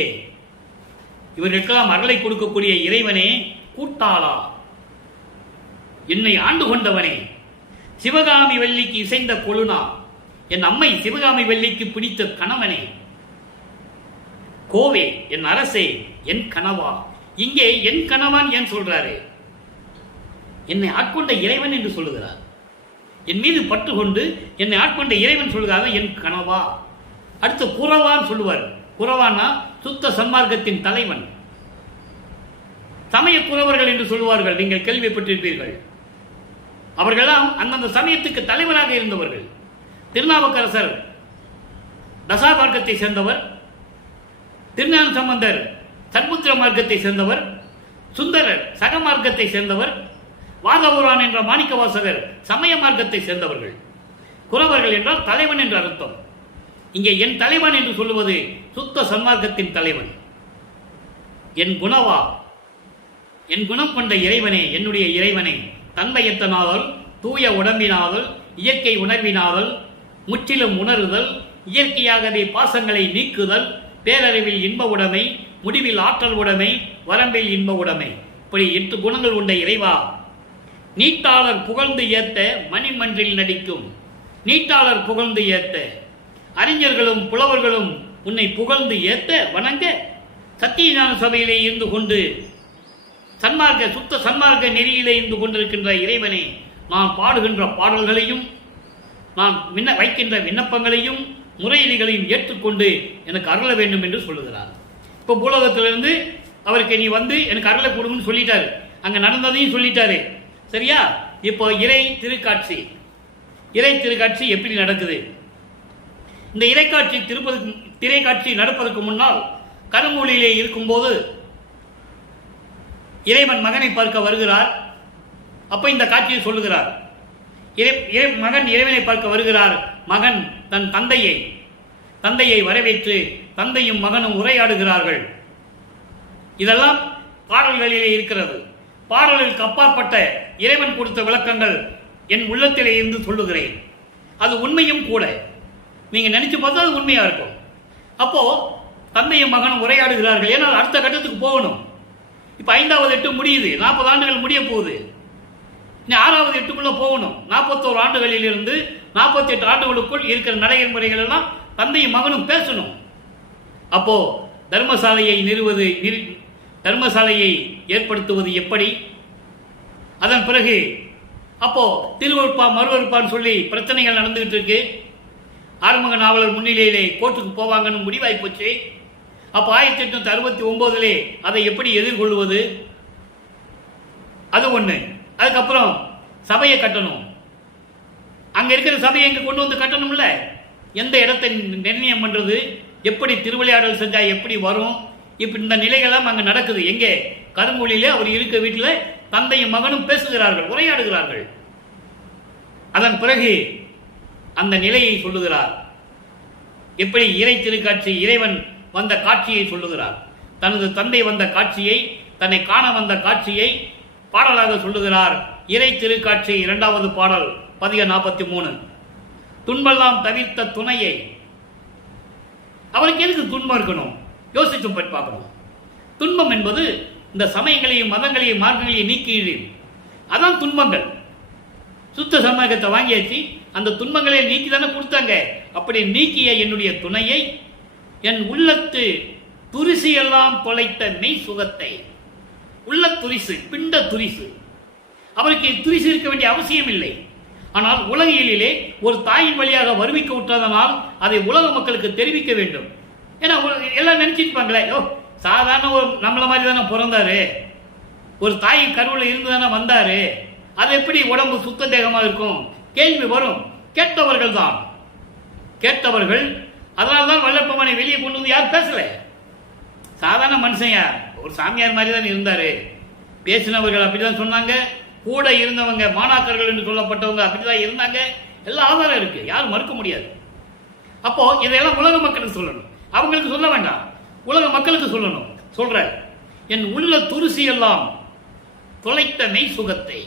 இவர்களுக்கெல்லாம் அருளை கொடுக்கக்கூடிய இறைவனே, கூட்டாளா, என்னை ஆண்டு கொண்டவனே, சிவகாமி வள்ளிக்கு இசைந்த கொழுனா, என் அம்மை சிவகாமி வள்ளிக்கு பிடித்த கணவனே, கோவே என் அரசே, என் கணவா. இங்கே என் கணவன் ஏன் சொல்றாரு? என்னை ஆட்கொண்ட இறைவன் என்று சொல்லுகிறார். என் மீது பற்று கொண்டு என்னை ஆட்கொண்ட இறைவன் சொல்லுகிறார் என் கணவா. அடுத்து குறவான் சொல்லுவார். குறவானா சுத்த சன்மார்க்கத்தின் தலைவன். சமய குறவர்கள் என்று சொல்லுவார்கள். நீங்கள் கேள்விப்பட்டிருப்பீர்கள். அவர்களெல்லாம் அந்தந்த சமயத்துக்கு தலைவராக இருந்தவர்கள். திருநாவுக்கரசர் தசா மார்க்கத்தை சேர்ந்தவர், திருஞான சம்பந்தர் சர்முத்திர மார்க்கத்தை சேர்ந்தவர், சுந்தரர் சக மார்க்கத்தை சேர்ந்தவர், வாதபுரான் என்ற மாணிக்க வாசகர் சமய மார்க்கத்தை சேர்ந்தவர்கள். குறவர்கள் என்றால் தலைவன் என்று அர்த்தம். இங்கே என் தலைவன் என்று சொல்லுவது சுத்த சன்மார்க்கத்தின் தலைவன். என் குணவா, என் குணம் கொண்ட இறைவனே, என்னுடைய இறைவனே, தன்மையத்தனாதல், தூய உடம்பினாதல், இயற்கை உணர்வினாதல், முற்றிலும் உணருதல், இயற்கையாகவே பாசங்களை நீக்குதல், பேரறிவில் இன்ப உடைமை, முடிவில் ஆற்றல் உடைமை, வரம்பில் இன்ப உடைமை, இப்படி 8 குணங்கள் உண்ட இறைவா, நீட்டாளர் புகழ்ந்து ஏத்த மணிமன்றில் நடிக்கும். நீட்டாளர் புகழ்ந்து ஏத்த, அறிஞர்களும் புலவர்களும் உன்னை புகழ்ந்து ஏத்த வணங்க, சத்தியஞான சபையிலே இருந்து கொண்டு சன்மார்க்க சுத்த சன்மார்க்க நெறியிலே இருந்து கொண்டிருக்கின்ற இறைவனை, நான் பாடுகின்ற பாடல்களையும் நான் வைக்கின்ற விண்ணப்பங்களையும் முறையீடுகளையும் ஏற்றுக்கொண்டு எனக்கு அருள வேண்டும் என்று சொல்லுகிறார். இப்போ பூலோகத்திலிருந்து அவருக்கு நீ வந்து எனக்கு அருளை கொடுங்கன்னு சொல்லிட்டாரு. அங்க நடந்ததையும் சொல்லிட்டாரு. சரியா? இப்போ இறை திருக்காட்சி எப்படி நடக்குது? இந்த இறைக்காட்சி திரைக்காட்சி நடப்பதற்கு முன்னால் கருங்கூலிலே இருக்கும்போது இறைவன் மகனை பார்க்க வருகிறார். அப்ப இந்த காட்சியை சொல்லுகிறார். மகன் இறைவனை பார்க்க வருகிறார். மகன் தன் தந்தையை வரவேற்று தந்தையும் மகனும் உரையாடுகிறார்கள். இதெல்லாம் பாடல்களிலே இருக்கிறது. பாடலுக்கு அப்பாற்பட்ட இறைவன் கொடுத்த விளக்கங்கள் என் உள்ளத்திலே இருந்து சொல்லுகிறேன். அது உண்மையும் கூட. நீங்க நினைச்சு பார்த்தா அது உண்மையா இருக்கும். அப்போ தந்தையும் மகனும் உரையாடுகிறார்கள். ஏன்னா அடுத்த கட்டத்துக்கு போகணும். இப்ப 5வது எட்டு முடியுது. 40 ஆண்டுகள் முடிய போகுது. இனி 6வது எட்டுக்குள்ள போகணும். 41 ஆண்டுகளில் இருந்து 48 ஆண்டுகளுக்குள் இருக்கிற நடைமுறைகள் எல்லாம் தந்தையும் மகனும் பேசணும். அப்போ தர்மசாலையை ஏற்படுத்துவது எப்படி? அதன் பிறகு அப்போ திருவருப்பா மறுவருப்பான்னு சொல்லி பிரச்சனைகள் நடந்துகிட்டு இருக்கு. ஆறுமுக நாவலர் முன்னிலையிலே கோர்ட்டுக்கு போவாங்கன்னு முடிவாய் போச்சு. அப்போ 1869 அதை எப்படி எதிர்கொள்வது? அது ஒண்ணு. அதுக்கப்புறம் சபையை கட்டணும். அங்க இருக்கிற சபையை இங்க கொண்டு வந்து கட்டணும்ல. எந்த இடத்தை நிர்ணயம் பண்றது, எப்படி திருவிளையாடல் செஞ்சா எப்படி வரும், இப்ப இந்த நிலைகள்லாம் அங்க நடக்குது. எங்கே? கருங்கூலிலே அவர் இருக்க வீட்டில் தந்தையும் மகனும் பேசுகிறார்கள், உரையாடுகிறார்கள். அதன் பிறகு அந்த நிலையை சொல்லுகிறார். எப்படி இறை திருக்காட்சி இறைவன் வந்த காட்சியை சொல்லுகிறார். தனது தந்தை வந்த காட்சியை, தன்னை காண வந்த காட்சியை பாடலாக சொல்லுகிறார். இறை திருக்காட்சி 2வது பாடல் பதிகம் 43. துன்பெல்லாம் தவிர்த்த துணையை. அவருக்கு எதுக்கு துன்பம் இருக்கணும்? யோசித்து பார்க்கணும். துன்பம் என்பது இந்த சமயங்களையும் மதங்களையும் மார்க்கங்களையும் நீக்கி, அதான் துன்பங்கள். சுத்த சமயத்தை வாங்கியாச்சு, அந்த துன்பங்களை நீக்கி தானே கொடுத்தாங்க. அப்படி நீக்கிய என்னுடைய துணையை, என் உள்ளத்து துரிசு எல்லாம் தொலைத்த மெய் சுகத்தை. உள்ள துரிசு, பிண்ட துரிசு. அவருக்கு துரிசு இருக்க வேண்டிய அவசியம் இல்லை. ஆனால் உலகியலிலே ஒரு தாயின் வழியாக வருவிக்க விட்டதனால் அதை உலக மக்களுக்கு தெரிவிக்க வேண்டும். ஏன்னா எல்லாம் நினைச்சிருப்பாங்களே, சாதாரண ஒரு நம்மள மாதிரி தானே பிறந்தாரு, ஒரு தாய் கருவில் இருந்து தானே வந்தாரு, அது எப்படி உடம்பு சுத்த தேகமாக இருக்கும்? கேள்வி வரும். கேட்டவர்கள் தான் கேட்டவர்கள். அதனால்தான் வல்லப்பமனை வெளியே கொண்டு வந்து யார் பேசல. சாதாரண மனுஷன், ஒரு சாமியார் மாதிரி தான் இருந்தாரு. பேசினவர்கள் அப்படிதான் சொன்னாங்க. கூட இருந்தவங்க மாணாக்கர்கள் என்று சொல்லப்பட்டவங்க அப்படிதான் இருந்தாங்க. எல்லா ஆதாரம் இருக்கு, யாரும் மறுக்க முடியாது. அப்போ இதையெல்லாம் உலக மக்களுக்கு சொல்லணும், அவங்களுக்கு சொல்ல வேண்டாம், உலக மக்களுக்கு சொல்லணும். சொல்ற என் உள்ள துரிசி எல்லாம் தொலைத்த மெய் சுகத்தை.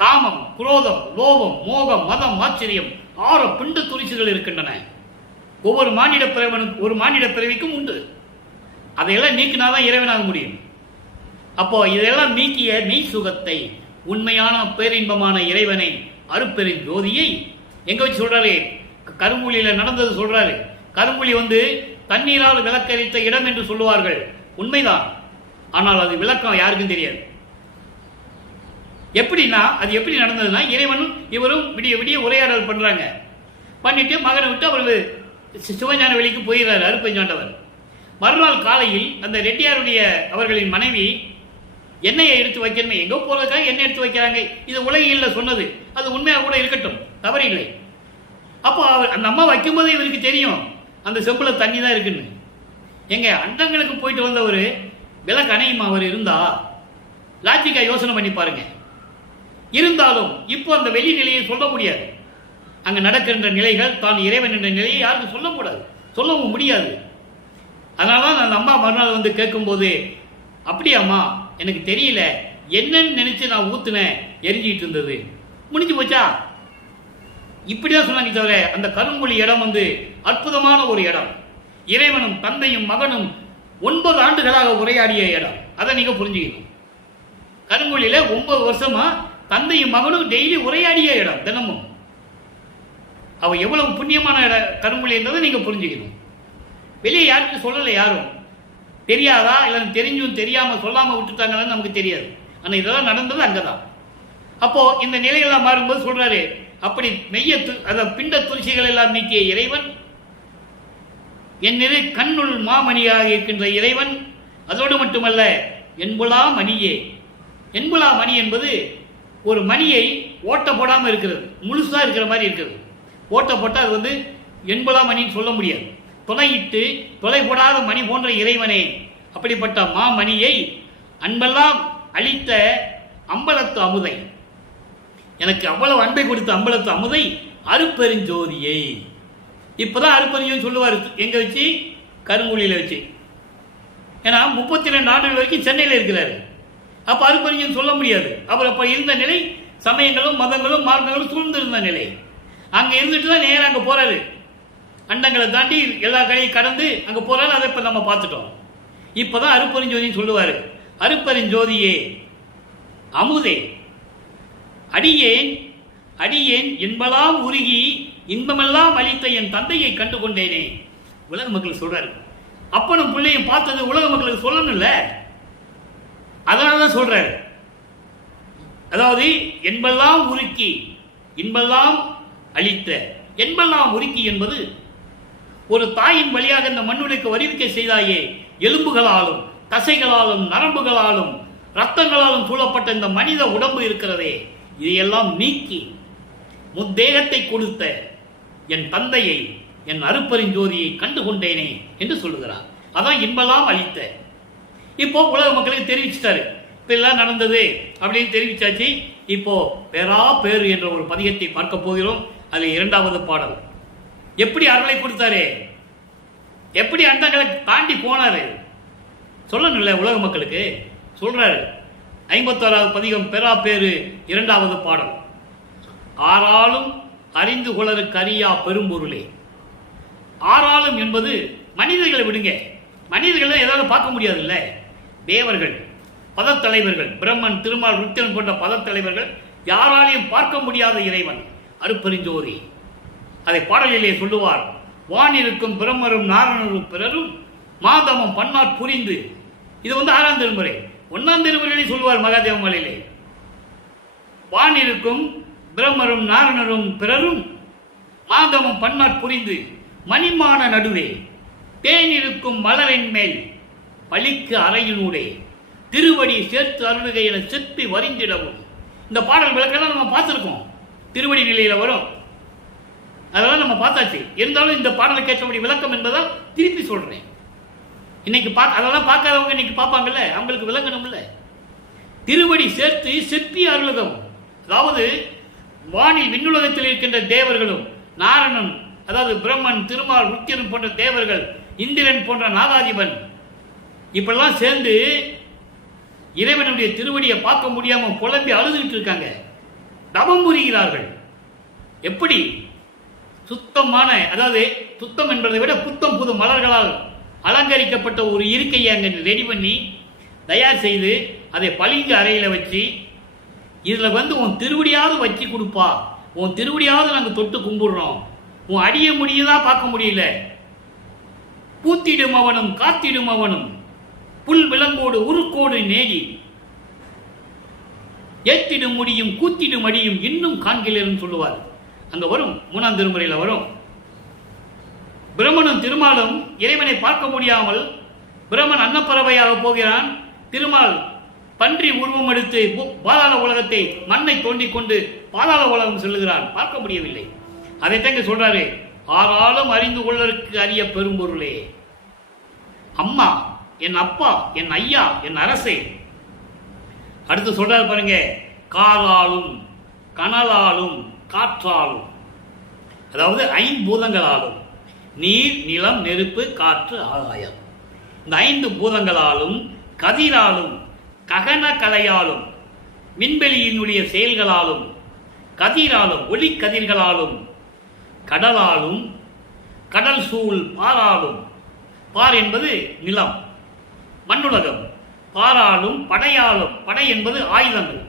காமம், குரோதம், லோபம், மோகம், மதம், ஆச்சரியம் 6 பிண்ட துரிசுகள் இருக்கின்றன. ஒவ்வொரு மானிட பிறவிக்கும் உண்டு. அதையெல்லாம் நீக்கினாதான் இறைவனாக முடியும். அப்போ இதெல்லாம் நீக்கிய மெய் சுகத்தை, உண்மையான பேரின்பமான இறைவனை, அருப்பெரும் ஜோதியை எங்க வச்சு சொல்றாரு? கரும்புலியில நடந்தது சொல்றாரு. கரும்புலி தண்ணீரால் விளக்கரித்த இடம் என்று சொல்லுவார்கள், உண்மைதான். ஆனால் அது விளக்கம் யாருக்கும் தெரியாது. எப்படின்னா அது எப்படி நடந்ததுன்னா, இறைவனும் இவரும் விடிய விடிய உரையாடல் பண்றாங்க. பண்ணிட்டு மகனை விட்டு அவரு சிவஞான வெளிக்கு போயிடுறாரு அருப்பஞ்சாண்டவர். மறுநாள் காலையில் அந்த ரெட்டியாருடைய அவர்களின் மனைவி எண்ணெயை எடுத்து வைக்கணுமே, எங்க போறதுக்காக எண்ணெய் எடுத்து வைக்கிறாங்க. இது உலகில் சொன்னது, அது உண்மையாக கூட இருக்கட்டும், தவறில்லை. அப்போ அந்த அம்மா வைக்கும்போது இவருக்கு தெரியும் அந்த செம்புல தண்ணி தான் இருக்குன்னு. எங்க அண்டங்களுக்கு போயிட்டு வந்தவர் விளக்கு அணையும் அவர் இருந்தா லாஜிக்கா யோசனை பண்ணி பாருங்க. இருந்தாலும் இப்போ அந்த வெளி நிலையை சொல்ல முடியாது. அங்க நடக்கின்ற நிலைகள் தான் இறைவன் என்ற நிலையை யாருக்கும் சொல்லக்கூடாது, சொல்லவும் முடியாது. அதனாலதான் அந்த அம்மா மறுநாள் கேட்கும் போது, அப்படியாம்மா எனக்கு தெரியல, என்னன்னு நினைச்சு நான் ஊத்துனேன், எரிஞ்சிட்டு இருந்தது, முடிஞ்சு போச்சா, இப்படிதான் சொன்னாங்க. தவிர அந்த கரும்புலி இடம் அற்புதமான ஒரு இடம். இறைவனும் தந்தையும் மகனும் 9 ஆண்டுகளாக உரையாடிய இடம். அதை நீங்க புரிஞ்சுக்கணும். கருங்குழியில 9 வருஷமா தந்தையும் மகனும் டெய்லி உரையாடிய இடம். தினமும் அவ எவ்வளவு புண்ணியமான கருங்குழி என்றதை நீங்க புரிஞ்சுக்கணும். வெளியே யாருக்கும் சொல்லலை, யாரும் தெரியாதா இல்லை தெரிஞ்சும் தெரியாம சொல்லாம விட்டுட்டாங்கன்னு நமக்கு தெரியாது. ஆனா இதெல்லாம் நடந்தது அங்கதான். அப்போ இந்த நிலையெல்லாம் மாறும்போது சொல்றாரு, அப்படி மெய்ய பிண்ட துரிசிகள் எல்லாம் நீக்கிய இறைவன், என்னிரு கண்ணுள் மாமணியாக இருக்கின்ற இறைவன். அதோடு மட்டுமல்ல, என்புலா மணியே. என்புலா மணி என்பது ஒரு மணியை ஓட்ட போடாம இருக்கிறது, முழுசா இருக்கிற மாதிரி இருக்கிறது. ஓட்ட போட்டால் அது என்பதா மணின்னு சொல்ல முடியாது. துளையிட்டு தொலை போடாத மணி போன்ற இறைவனே, அப்படிப்பட்ட மாமணியை அன்பெல்லாம் அளித்த அம்பலத்து அமுதை, எனக்கு அவ்வளவு அன்பை கொடுத்த அம்பலத்து அமுதை அருப்பெருஞ்சோதியை. இப்பதான் அருப்பெருஞ்சோதி சொல்லுவார். எங்க வச்சு? கருங்குழியில வச்சு. ஏன்னா 32 ஆண்டுகள் வரைக்கும் சென்னையில் இருக்கிறாரு. அப்ப அருப்பெருஞ்சோதி சொல்ல முடியாது. அவர் அப்ப இருந்த நிலை சமயங்களும் மதங்களும் மார்க்கங்களும் சூழ்ந்திருந்த நிலை. அங்க இருந்துட்டு தான் நேரம் அங்க போறாரு. அண்டங்களை தாண்டி எல்லா கடையும் கடந்து அங்க போறாரு. அதை இப்ப நம்ம பார்த்துட்டோம். இப்பதான் அருப்பெருஞ்சோதின்னு சொல்லுவாரு. அருப்பெருஞ்சோதியே, அமுதே, அடியேன் அடியேன் என்பலாம் உருகி இன்பமெல்லாம் அளித்த என் தந்தையை கண்டு கொண்டேனே. உலக மக்கள் சொல்றாரு. அப்பனும் பிள்ளையும் பார்த்தது உலக மக்களுக்கு சொல்லணும் இல்ல, அதனாலதான் சொல்றாரு. அதாவது என்பெல்லாம் உருக்கி இன்பெல்லாம் அளித்த, என்பெல்லாம் உருக்கி என்பது ஒரு தாயின் வழியாக இந்த மண்ணுடைக்கு வருவிக்க செய்தாயே, எலும்புகளாலும் தசைகளாலும் நரம்புகளாலும் ரத்தங்களாலும் சூழப்பட்ட இந்த மனித உடம்பு இருக்கிறதே, இதையெல்லாம் நீக்கி முத்தேகத்தை கொடுத்த என் தந்தையை, என் அருப்பெருஞ்சோதியை கண்டு கொண்டேனே என்று சொல்லுகிறார். அதான் இன்பெல்லாம் அளித்த. இப்போ உலக மக்களுக்கு தெரிவிச்சிட்டாரு. இப்ப எல்லாம் நடந்தது அப்படின்னு தெரிவிச்சாச்சு. இப்போ பேரா பேரு என்ற ஒரு பதிகத்தை பார்க்க போகிறோம். அது 2வது பாடல். எப்படி அருளை கொடுத்தாரு, எப்படி அண்டங்களை தாண்டி போனாரு சொல்லணும்ல உலக மக்களுக்கு. சொல்றாரு. 51வது பதிகம் பெறா பேரு 2வது பாடல். ஆறாலும் அறிந்து கொளருக்கு அறியா பெரும்பொருளே. ஆறாலும் என்பது மனிதர்களை விடுங்க, மனிதர்களை ஏதாவது பார்க்க முடியாது இல்ல. தேவர்கள், பதத்தலைவர்கள், பிரம்மன், திருமால், ருத்திரன் போன்ற பதத்தலைவர்கள், யாராலையும் பார்க்க முடியாத இறைவன் அருப்பெருஞ்சோதி. அதை பாடலிலே சொல்லுவார். வானிருக்கும் பிரம்மரும் நாரணரும் பிறரும் மாதவம் பன்னாட் புரிந்து. இது 6ஆம் திருமுறை. 1ஆம் திருமுறையிலே சொல்லுவார் மகாதேவ மலையிலே. வானிருக்கும் பிரம்மரும் நாரணரும் பிறரும் மாதவம் பன்னாட் புரிந்து மணிமான நடுவே தேனிருக்கும் மலரின் மேல் பழிக்கு அறையினூடே திருவடி சேர்த்து அருளுகை என செப்பி வரிந்திடவும். இந்த பாடல் விளக்கெல்லாம் நம்ம பார்த்துருக்கோம். திருவடி நிலையில வரும். அதெல்லாம் நம்ம பார்த்தாச்சு. இருந்தாலும் இந்த பாடலுக்கு ஏற்றபடி விளக்கம் என்பதால் திருப்பி சொல்றேன். இன்னைக்கு அதெல்லாம் பார்க்காதவங்க இன்னைக்கு பார்ப்பாங்கல்ல, அவங்களுக்கு விளங்கணும்ல. திருவடி சேர்த்து செப்பி அருளுகம். அதாவது வானில் விண்ணுலகத்தில் இருக்கின்ற தேவர்களும் நாரணன், அதாவது பிரம்மன், திருமால், ருத்திரன் போன்ற தேவர்கள், இந்திரன் போன்ற நாகாதிபன் இப்பெல்லாம் சேர்ந்து இறைவனுடைய திருவடியை பார்க்க முடியாம புலம்பி அழுதுகிட்டு இருக்காங்க. தவம் புரிகிறார்கள். எப்படி? சுத்தமான, அதாவது சுத்தம் என்பதை விட புத்தம் புது மலர்களால் அலங்கரிக்கப்பட்ட ஒரு இருக்கையை அங்கே ரெடி பண்ணி தயார் செய்து அதை பளிங்கு அறையில வச்சு, இதுல உன் திருவடியாவது வச்சு கொடுப்பா, உன் திருவடியாவது நாங்கள் தொட்டு கும்பிடுறோம், உன் அடிய முடியதா பார்க்க முடியல, பூத்திடும் அவனும் காத்திடும் அவனும் புல் விலங்கோடு உருக்கோடு நேடி ஏத்திடும் முடியும் கூத்திடும் அடியும் இன்னும் காண்கிறேன் சொல்லுவார். அங்க வரும் 3ஆம் திருமுறையில வரும். பிரம்மனும் திருமாலும் இறைவனை பார்க்க முடியாமல் பிரம்மன் அன்னப்பறவையாக போகிறான். திருமால் பன்றி உருவம் எடுத்து பாதாள உலகத்தை மண்ணை தோண்டிக் கொண்டு பாதாள உலகம் செல்லுகிறான். பார்க்க முடியவில்லை. அதைத்தான் சொல்றாரு. ஆறாலும் அறிந்து கொள்ளற்கு அரிய பெரும்பொருளே. அம்மா, என் அப்பா, என் ஐயா, என் அரசே. அடுத்து சொல்றாரு பாருங்க. காலாலும் கனலாலும் காற்றாலும், அதாவது 5 பூதங்களாலும், நீர், நிலம், நெருப்பு, காற்று, ஆகாயம், இந்த 5 பூதங்களாலும், கதிராலும், ககன கலையாலும், விண்வெளியினுடைய செயல்களாலும், கதிராலும், ஒளி கதிர்களாலும், கடலாலும், கடல் சூழ் பாராலும், பார் என்பது நிலம், மண்ணுலகம், பாராலும், படையாலும், படை என்பது ஆயுதங்கள்,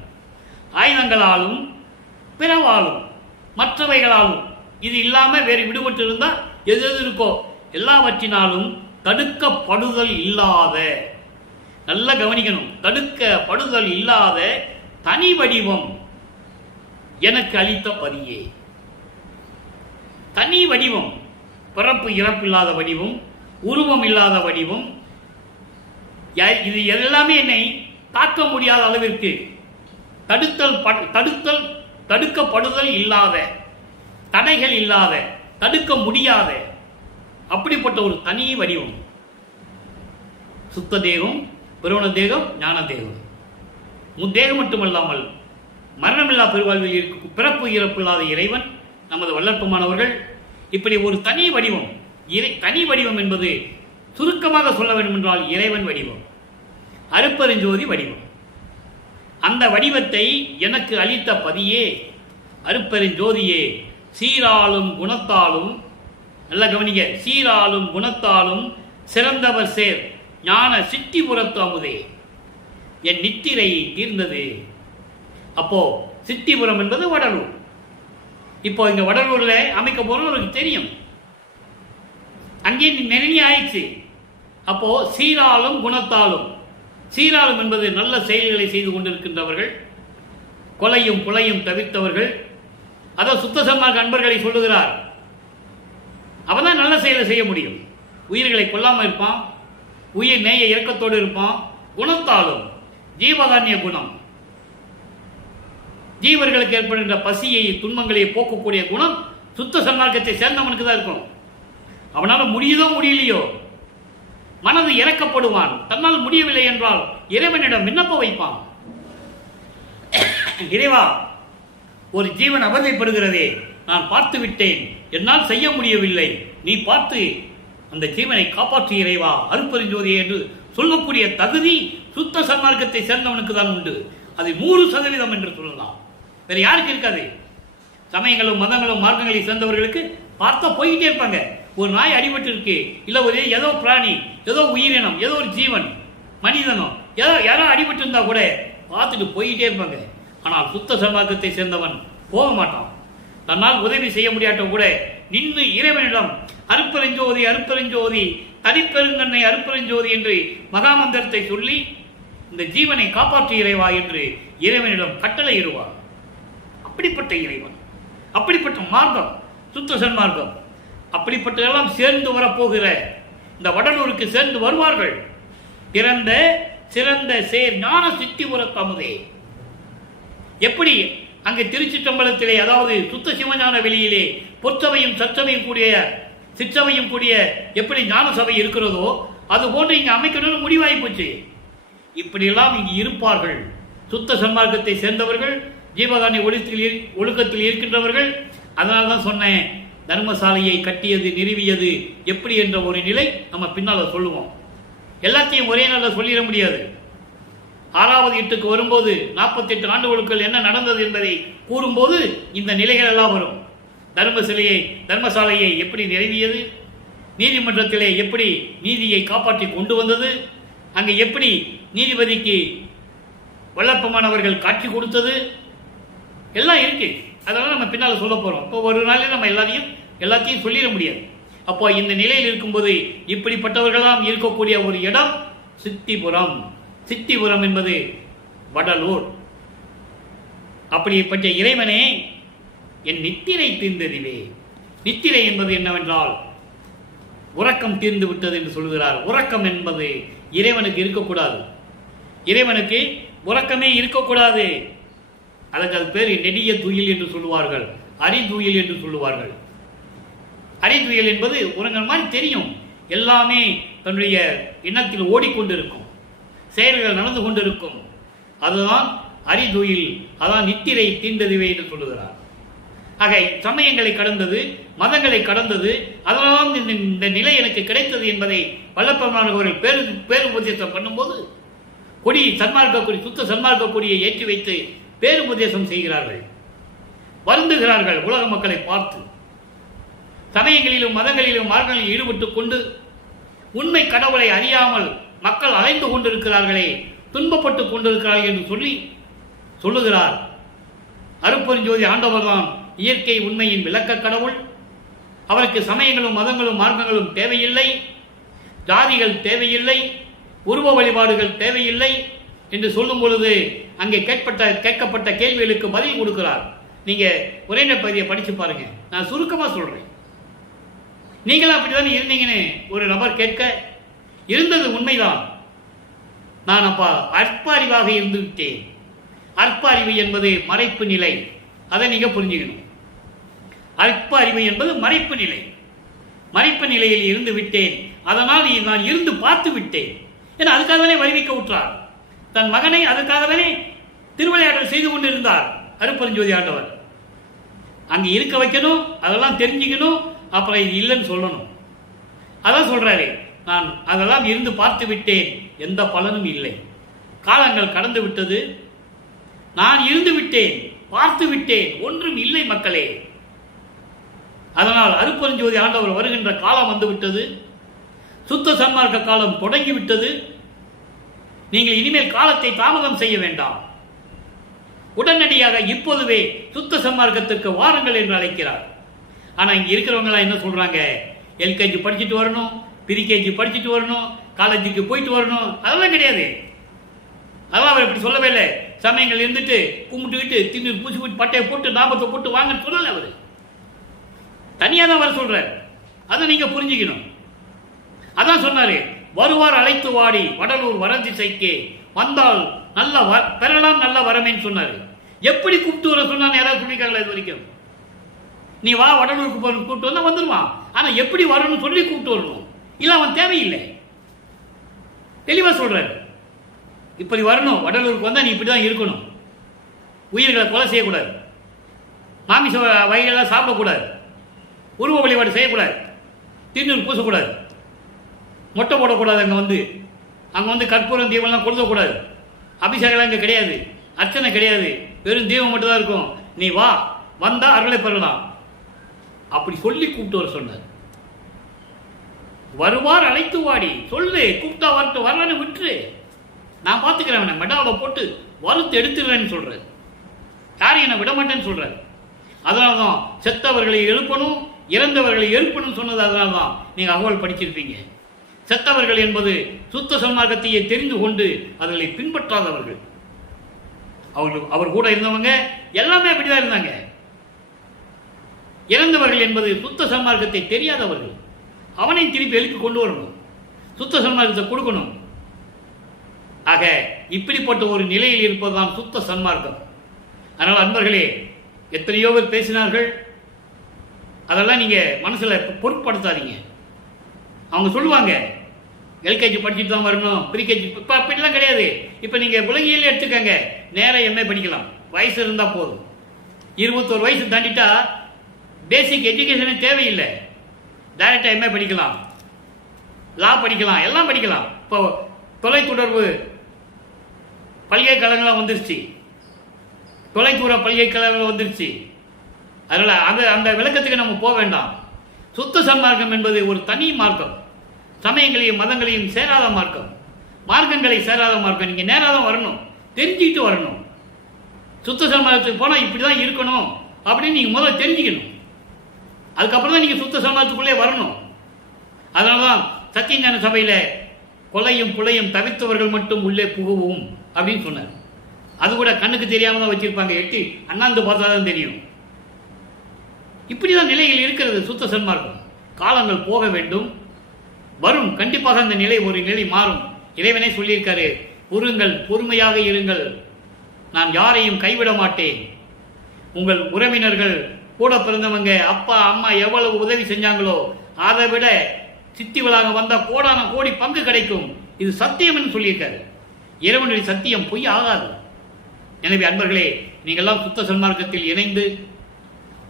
ஆயுதங்களாலும், பிறவாலும், மற்றவைகளாலும், இது இல்லாம வேறு விடுபட்டு இருந்தால் எது எது இருக்கோ எல்லாவற்றினாலும் தடுக்கப்படுதல் இல்லாத, நல்லா கவனிக்கணும், தடுக்கப்படுதல் இல்லாத தனி வடிவம் எனக்கு அளித்த பதியே. தனி வடிவம், பிறப்பு இறப்பு இல்லாத வடிவம், உருவம் இல்லாத வடிவம், இது எல்லாமே என்னை தாக்க முடியாத அளவிற்கு தடுக்கப்படுதல் இல்லாத, தடைகள் இல்லாத, தடுக்க முடியாத அப்படிப்பட்ட ஒரு தனி வடிவம். சுத்த தேகம், பிரவண தேகம், ஞான தேகம். முத்தேகம் மட்டுமல்லாமல் மரணமில்லா பெருவாழ்வில் இருக்கும் பிறப்பு இறப்பு இல்லாத இறைவன் நமது வல்லற்பமானவர்கள். இப்படி ஒரு தனி வடிவம். தனி வடிவம் என்பது சுருக்கமாக சொல்ல வேண்டும் என்றால் இறைவன் வடிவம், அருட்பெருஞ்சோதி வடிவம். அந்த வடிவத்தை எனக்கு அளித்த பதியே அருட்பெருஞ்சோதியே, சீராளும் குணத்தாலும், நல்ல கவனிங்க, சீராளும் குணத்தாலும் சிறந்தவர் சேர் ஞான சித்திபுரத்து அமுதே, என் நித்திரை தீர்ந்தது. அப்போ சித்திபுரம் என்பது வடலூர். இப்போ இங்க வடலூர்ல அமைக்க போறோம் உங்களுக்கு தெரியும். அங்கே நெருங்கி ஆயிடுச்சு. அப்போ சீராலும் குணத்தாலும், சீராலும் என்பது நல்ல செயல்களை செய்து கொண்டிருக்கின்றவர்கள், கொலையும் புலையும் தவிர்த்தவர்கள். அதோ சுத்த சன்மார்க்க அன்பர்களை சொல்லுகிறார். அவன் தான் நல்ல செயலை செய்ய முடியும். உயிர்களை கொல்லாமல் இருப்பான், உயிர் நேய இறக்கத்தோடு இருப்பான். குணத்தாலும் ஜீவகாரண்ய குணம், ஜீவர்களுக்கு ஏற்படுகின்ற பசியை துன்பங்களை போக்கக்கூடிய குணம் சுத்த சன்மார்க்கத்தை சேர்ந்தவனுக்கு தான் இருக்கும். அவனால் முடியுதோ முடியலையோ மனது இறக்கப்படுவான். தன்னால் முடியவில்லை என்றால் இறைவனிடம் விண்ணப்ப வைப்பான். இறைவா, ஒரு ஜீவன் அவதைப்படுகிறதே, நான் பார்த்து விட்டேன், என்னால் செய்ய முடியவில்லை, நீ பார்த்து அந்த ஜீவனை காப்பாற்று இறைவா, அருட்பெருஞ்சோதி என்று சொல்லக்கூடிய தகுதி சுத்த சன்மார்க்கத்தை சேர்ந்தவனுக்கு தான் உண்டு. அது 100% என்று சொல்லலாம். வேற யாருக்கு இருக்காது. சமயங்களும் மதங்களும் மார்க்கங்களை சேர்ந்தவர்களுக்கு பார்த்தா போய்கிட்டே இருப்பாங்க. ஒரு நாய் அடிபட்டு இருக்கு, இல்ல ஒரு ஏதோ பிராணி, ஏதோ உயிரினம், ஏதோ ஒரு ஜீவன், மனிதனோ யாரோ அடிபட்டு இருந்தா கூட பார்த்துட்டு போய்கிட்டே இருப்பாங்க. ஆனால் சுத்த சன்மார்க்கத்தை சேர்ந்தவன் போக மாட்டான். தன்னால் உதவி செய்ய முடியாட்ட கூட நின்று இறைவனிடம் அருட்பெருஞ்சோதி அருட்பெருஞ்சோதி தனிப்பெருங்கண்ணை அருட்பெருஞ்சோதி என்று மகாமந்திரத்தை சொல்லி இந்த ஜீவனை காப்பாற்று இறைவா என்று இறைவனிடம் கட்டளை இடுவார். அப்படிப்பட்ட இறைவன், அப்படிப்பட்ட மார்க்கம் சுத்த சன்மார்க்கம். அப்படிப்பட்டதெல்லாம் சேர்ந்து வரப்போகிற இந்த வடலூருக்கு சேர்ந்து வருவார்கள். பிறந்த சிறந்த சேர் ஞான சித்திபுரத்து அமுதே. எப்படி அங்கே திருச்சிற்றம்பலத்திலே, அதாவது சுத்த சிவஞான வெளியிலே பொற்சபையும் சச்சபையும் கூடிய சிற்றவையும் கூடிய எப்படி ஞான சபை இருக்கிறதோ அது போன்று இங்கு அமைக்கணும்னு முடிவாகி போச்சு. இப்படியெல்லாம் இங்கு இருப்பார்கள் சுத்த சன்மார்க்கத்தை சேர்ந்தவர்கள், ஜீவகாரணி ஒழுக்கத்தில் இருக்கின்றவர்கள். அதனால தான் சொன்னேன், தர்மசாலையை கட்டியது நிறுவியது எப்படி என்ற ஒரு நிலை நம்ம பின்னால சொல்லுவோம். எல்லாத்தையும் ஒரே நாளில் சொல்லிட முடியாது. 6வது எட்டுக்கு வரும்போது 48 ஆண்டுகளுக்குள் என்ன நடந்தது என்பதை கூறும்போது இந்த நிலைகள் எல்லாம் வரும். தர்மசாலையை எப்படி நிறுவியது, நீதிமன்றத்திலே எப்படி நீதியை காப்பாற்றி கொண்டு வந்தது, அங்கே எப்படி நீதிபதிக்கு வல்லப்பமானவர்கள் காட்சி கொடுத்தது, எல்லாம் இருக்கு. அதெல்லாம் நம்ம பின்னால் சொல்ல போறோம். இப்போ ஒரு நாளில் நம்ம எல்லாத்தையும் சொல்லிட முடியாது. அப்போ இந்த நிலையில் இருக்கும்போது இப்படிப்பட்டவர்களாம் இருக்கக்கூடிய ஒரு இடம் சித்திபுரம். சித்திபுரம் என்பது வடலூர். அப்படிப்பட்ட இறைவனே, என் நித்திரை தீர்ந்ததிலே. நித்திரை என்பது என்னவென்றால் உறக்கம் தீர்ந்து விட்டது என்று சொல்கிறார். உறக்கம் என்பது இறைவனுக்கு இருக்கக்கூடாது. இறைவனுக்கு உறக்கமே இருக்கக்கூடாது. அதற்கு அது பேர் நெடிய துயில் என்று சொல்லுவார்கள், அரிதுயில் என்று சொல்லுவார்கள். அரிதுயில் என்பது உறங்கல் மாதிரி தெரியும், எல்லாமே தன்னுடைய எண்ணத்தில் ஓடிக்கொண்டிருக்கும், செயல்கள் நடந்து கொண்டிருக்கும். அதுதான் அரிதுயில், அதான் நித்திரை தீர்ந்ததுவே என்று சொல்லுகிறார். ஆக சமயங்களை கடந்தது, மதங்களை கடந்தது, அதனால்தான் இந்த நிலை எனக்கு கிடைத்தது என்பதை வல்லப்பெருமானவர்கள் பேரு உபதேசம் பண்ணும்போது கொடி சன்மார்க்க கொடி, சுத்த சன்மார்க்க கொடியை ஏற்றி வைத்து பேரு உபதேசம் செய்கிறார்கள், வருந்துகிறார்கள். உலக மக்களை பார்த்து சமயங்களிலும் மதங்களிலும் மார்க்கங்களில் ஈடுபட்டுக் கொண்டு உண்மை கடவுளை அறியாமல் மக்கள் அலைந்து கொண்டிருக்கிறார்களே, துன்பப்பட்டுக் கொண்டிருக்கிறார்கள் என்று சொல்லுகிறார். அருட்பெருஞ்சோதி ஆண்டவர்தான் இயற்கை உண்மையின் விளக்க கடவுள். அவருக்கு சமயங்களும் மதங்களும் மார்க்கங்களும் தேவையில்லை, ஜாதிகள் தேவையில்லை, உருவ வழிபாடுகள் தேவையில்லை என்று சொல்லும் பொழுது அங்கே கேட்கப்பட்ட கேள்விகளுக்கு பதில் கொடுக்கிறார். நீங்க உரைநடை பகுதியை படிச்சு பாருங்க. நான் சுருக்கமா சொல்றேன். நீங்களும் அப்படிதான் இருந்தீங்கன்னு ஒரு நபர் கேட்க, இருந்தது உண்மைதான். நான் அப்பா அற்ப அறிவாக இருந்து விட்டேன். அற்ப அறிவு என்பது மறைப்பு நிலை, அதை நீங்க புரிஞ்சுக்கணும். அல்ப அறிவு என்பது மறைப்பு நிலை. மறைப்பு நிலையில் இருந்து விட்டேன், அதனால் நான் இருந்து பார்த்து விட்டேன் என அதுக்காகவே வருவிக்க விட்டார். தன் மகனை அதற்காகவே திருவிளையாடல் செய்து கொண்டிருந்தார் அருட்பெருஞ்சோதி ஆண்டவர். அங்கே இருக்க வைக்கணும், அதெல்லாம் தெரிஞ்சுக்கணும், அப்புறம் இது இல்லைன்னு சொல்லணும். அதான் சொல்றாரு, நான் அதெல்லாம் இருந்து பார்த்து விட்டேன், எந்த பலனும் இல்லை. காலங்கள் கடந்து விட்டது, நான் இருந்து விட்டேன், பார்த்து விட்டேன், ஒன்றும் இல்லை மக்களே. அதனால் அருட்பெருஞ்சோதி ஆண்டவர் வருகின்ற காலம் வந்துவிட்டது, சுத்த சன்மார்க்க காலம் தொடங்கிவிட்டது. நீங்கள் இனிமேல் காலத்தை தாமதம் செய்ய வேண்டாம், உடனடியாக இப்போதுவே சுத்த சன்மார்க்கத்திற்கு வாருங்கள் என்று அழைக்கிறார். ஆனால் இங்கே இருக்கிறவங்களாம் என்ன சொல்றாங்க, எல்கேஜி படிச்சுட்டு வரணும், பிரிகேஜி படிச்சுட்டு வரணும், காலேஜுக்கு போயிட்டு வரணும், அதெல்லாம் கிடையாது. அதெல்லாம் அவர் இப்படி சொல்லவே இல்லை. சமயங்கள் இருந்துட்டு கும்பிட்டுக்கிட்டு தின்னு பூசி பூச்சி பட்டையை போட்டு நாபத்தை போட்டு வாங்கன்னு சொல்லலை. அவர் தனியாக தான் வர சொல்றார். அதை நீங்க புரிஞ்சுக்கணும். அதான் சொன்னாரு, வருவார் அழைத்து வாடி வடலூர் வரதிசைக்கே வந்தால் நல்ல பெறலாம் நல்ல வரமேன்னு சொன்னாரு. எப்படி கூப்பிட்டு வர சொன்னான்னு யாராவது சொல்லியிருக்காங்களா இது வரைக்கும்? நீ வா வடலூருக்கு கூப்பிட்டு வந்தா வந்துடுவான். ஆனா எப்படி வரணும்னு சொல்லி கூப்பிட்டு வரணும், இல்லை அவன் தேவையில்லை. தெளிவா சொல்றாரு, இப்படி வரணும், வடலூருக்கு வந்தா நீ இப்படிதான் இருக்கணும், உயிர்களை கொலை செய்யக்கூடாது, மாமிச வகைகள்லாம் சாப்பிடக்கூடாது, உருவ வழிபாடு செய்யக்கூடாது, திருநூறு பூசக்கூடாது, மொட்டை போடக்கூடாது, அங்கே வந்து கற்பூரம் தீபம்லாம் கொடுக்கக்கூடாது, அபிஷேகம் இங்கே கிடையாது, அர்ச்சனை கிடையாது, வெறும் தீபம் மட்டும் தான் இருக்கும். நீ வா, வந்தா அருளை பெறலாம். அப்படி சொல்லி கூப்பிட்டு வர சொன்னார். வருவார் அழைத்து வாடி சொல்லு, கூப்பிட்டா வரட்டு, வரலன்னு விட்டுரு, நான் பார்த்துக்கிறேன், மெடாவை போட்டு வறுத்து எடுத்துடுறேன்னு சொல்றாரு. யாரையும் என்ன விட மாட்டேன்னு சொல்றாரு. அதனால தான் செத்தவர்களை எழுப்பணும், இறந்தவர்களை எழுப்பணும் சொன்னது. அதனால தான் நீங்க அகவல் படிச்சிருப்பீங்க. செத்தவர்கள் என்பது சுத்த சன்மார்க்கத்தையே தெரிந்து கொண்டு அதனை பின்பற்றாதவர்கள். அவர் கூட இருந்தவங்க எல்லாமே அப்படிதான் இருந்தாங்க. இறந்தவர்கள் என்பது சுத்த சன்மார்க்கத்தை தெரியாதவர்கள். அவனையும் திருப்பி எழுப்பி கொண்டு வரணும், சுத்த சன்மார்க்கத்தை கொடுக்கணும். ஆக இப்படிப்பட்ட ஒரு நிலையில் இருப்பதுதான் சுத்த சன்மார்க்கம். அதனால் அன்பர்களே, எத்தனையோ பேர் பேசினார்கள், அதெல்லாம் நீங்க மனசுல பொருட்படுத்தாதீங்க. அவங்க சொல்லுவாங்க எல்கேஜி படிச்சுட்டு தான் வரணும், ப்ரீகேஜி, இப்போ அப்படிலாம் கிடையாது. இப்போ நீங்கள் உலகியல் எடுத்துக்கங்க, நேராக எம்ஏ படிக்கலாம், வயசு இருந்தால் போதும். 21 வயசு தாண்டிட்டா பேசிக் எஜுகேஷனே தேவையில்லை, டைரக்டாக எம்ஏ படிக்கலாம், லா படிக்கலாம், எல்லாம் படிக்கலாம். இப்போ தொலைத்தொடர்பு பல்கலைக்கழகங்களாக வந்துருச்சு, தொலைதூர பல்கலைக்கழகங்கள் வந்துருச்சு. அதனால் அந்த விளக்கத்துக்கு நம்ம போக வேண்டாம். சுத்த சன்மார்க்கம் என்பது ஒரு தனி மார்க்கம், சமயங்களையும் மதங்களையும் சேராத மார்க்கம், மார்க்கங்களை சேராத மார்க்கம். நீங்கள் நேராக தான் வரணும், தெரிஞ்சுக்கிட்டு வரணும். சுத்த சன்மார்க்கத்துக்கு போனால் இப்படி தான் இருக்கணும் அப்படின்னு நீங்கள் முதல்ல தெரிஞ்சுக்கணும். அதுக்கப்புறம் தான் நீங்கள் சுத்த சன்மார்க்கத்துக்குள்ளே வரணும். அதனால தான் சத்தியஞான சபையில் கொலையும் புலையும் தவிர்த்தவர்கள் மட்டும் உள்ளே புகுவும் அப்படின்னு சொன்னார். அது கூட கண்ணுக்கு தெரியாமல் தான் வச்சிருப்பாங்க, எட்டி அண்ணாந்து பார்த்தா தான் தெரியும். இப்படிதான் நிலைகள் இருக்கிறது சுத்த சன்மார்க்கம். காலங்கள் போக வேண்டும், வரும், கண்டிப்பாக அந்த நிலை ஒரு நிலை மாறும். இறைவனே சொல்லியிருக்காரு, பொறுங்கள், பொறுமையாக இருங்கள், நான் யாரையும் கைவிட மாட்டேன். உங்கள் உறவினர்கள், கூட பிறந்தவங்க, அப்பா அம்மா எவ்வளவு உதவி செஞ்சாங்களோ அதை விட சித்திவளாக வந்த கோடான கோடி பங்கு கிடைக்கும். இது சத்தியம் என்று சொல்லியிருக்காரு. இறைவனுடைய சத்தியம் பொய் ஆகாது. எனவே அன்பர்களே, நீங்கள்லாம் சுத்த சன்மார்க்கத்தில் இணைந்து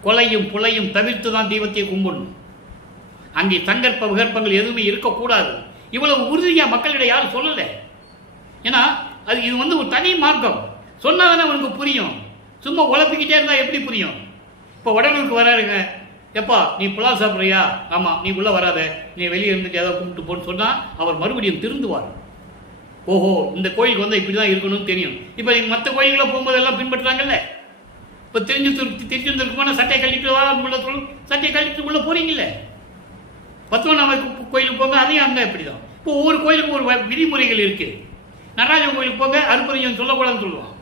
கொலையும் புலையும் தவிர்த்து தான் தெய்வத்தை கும்பிடணும். அங்கே சங்கற்ப விகற்பங்கள் எதுவுமே இருக்கக்கூடாது. இவ்வளவு உறுதியா மக்களிடையே யாரும் சொல்லலை. ஏன்னா இது ஒரு தனி மார்க்கம். சொன்னாதானே அவனுக்கு புரியும். சும்மா உழப்பிக்கிட்டே இருந்தா எப்படி புரியும்? இப்போ உடலுக்கு வராருங்க, எப்பா நீ புலால் சாப்பிட்றியா? ஆமா, நீ உள்ள வராத, நீ வெளியே இருந்துட்டு ஏதாவது கும்பிட்டு போன்னு சொன்னா அவர் மறுபடியும் திருந்துவார். ஓஹோ, இந்த கோயிலுக்கு வந்தால் இப்படி தான் இருக்கணும்னு தெரியும். இப்போ நீங்கள் மற்ற கோயில்களை போகும்போது எல்லாம் பின்பற்றுறாங்கல்ல. இப்போ திருச்செந்தூருக்கு சட்டையை கழிட்டு உள்ள சட்டையை கழிட்டு உள்ள போறீங்கல்ல. பத்மநாப கோயிலுக்கு போங்க, அதையும் அங்கே இப்படி தான். இப்போ ஒவ்வொரு கோயிலுக்கும் ஒரு விதிமுறைகள் இருக்கு. நடராஜன் கோயிலுக்கு போங்க, அருப்பறிஞன் சொல்லக்கூடாதுன்னு சொல்லுவான்.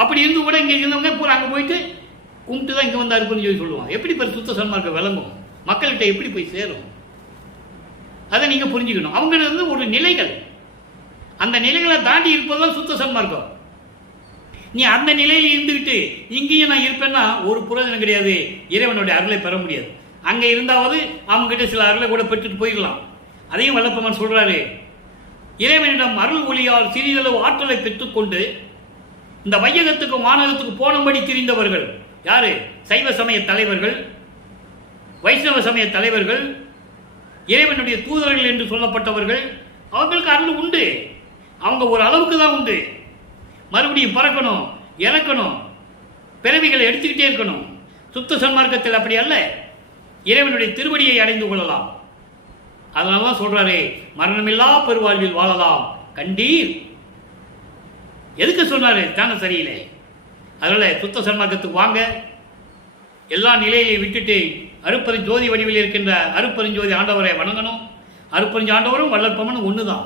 அப்படி இருந்து கூட இங்கே இருந்தவங்க பூரா அங்கே போயிட்டு கும்பிட்டு தான் இங்கே வந்து அருப்பறிஞன் சொல்லுவான். எப்படி பெரு சுத்த சன்மார்க்கம் விளங்கும்? மக்கள்கிட்ட எப்படி போய் சேரும்? அதை நீங்க புரிஞ்சுக்கணும். அவங்க ஒரு நிலைகள், அந்த நிலைகளை தாண்டி இருப்பதுதான் சுத்த சன்மார்க்கம். நீ அந்த நிலையில் இருந்துக்கிட்டு இங்கேயும் நான் இருப்பேன்னா ஒரு புரோஜனம் கிடையாது. இறைவனுடைய அருளை பெற முடியாது. அங்கே இருந்தாவது அவங்க கிட்ட சில அருளை கூட பெற்றுட்டு போயிடலாம். அதையும் வல்லப்பமன் சொல்றாரு, இறைவனிடம் அருள் ஒளியால் சிறிதளவு ஆற்றலை பெற்றுக்கொண்டு இந்த வையகத்துக்கு வானகத்துக்கு போனபடி திரிந்தவர்கள் யாரு? சைவ சமய தலைவர்கள், வைஷ்ணவ சமய தலைவர்கள், இறைவனுடைய தூதர்கள் என்று சொல்லப்பட்டவர்கள். அவங்களுக்கு அருள் உண்டு. அவங்க ஒரு அளவுக்கு தான் உண்டு. மறுபடியும் பறக்கணும், இறக்கணும், பிறவிகளை எடுத்துக்கிட்டே இருக்கணும். சுத்த சன்மார்க்கத்தில் அப்படி அல்ல. இறைவனுடைய திருவடியை அடைந்து கொள்ளலாம். அதனாலதான் சொல்றாரு, மரணமில்லா பெருவாழ்வில் வாழலாம் கண்டீர். எதுக்கு சொன்னாரு? தாங்க சரியில்லை. அதனால சுத்த சன்மார்க்கத்துக்கு வாங்க. எல்லா நிலையிலையும் விட்டுட்டு அருட்பெருஞ்சோதி வடிவில் இருக்கின்ற அருட்பெருஞ்சோதி ஆண்டவரை வணங்கணும். அருட்பெருஞ்சோதி ஆண்டவரும் வல்லற்பமனும் ஒண்ணுதான்.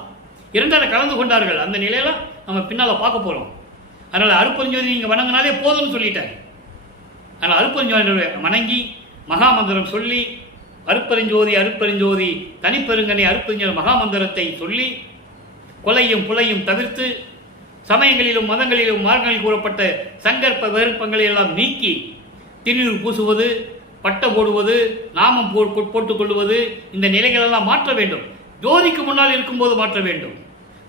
இரண்டாவது கலந்து கொண்டார்கள். அந்த நிலையில நம்ம பின்னால பார்க்க போறோம். அதனால அருட்பெருஞ்சோதி நீங்க வணங்கினாலே போதும்னு சொல்லிட்டார். அதனால அருட்பெருஞ்சோதி வணங்கி மகாமந்திரம் சொல்லி அருட்பெருஞ்சோதி அருட்பெருஞ்சோதி தனிப்பெருங்கனை அருட்பெருஞ்சோதி மகாமந்திரத்தை சொல்லி கொலையும் புலையும் தவிர்த்து சமயங்களிலும் மதங்களிலும் மார்க்கங்களில் கூறப்பட்ட சங்கற்ப விருப்பங்களை எல்லாம் நீக்கி திருநீர் பூசுவது, பட்ட போடுவது, நாமம் போட்டுக் கொள்வது, இந்த நிலைகளெல்லாம் மாற்ற வேண்டும். ஜோதிக்கு முன்னால் இருக்கும்போது மாற்ற வேண்டும்.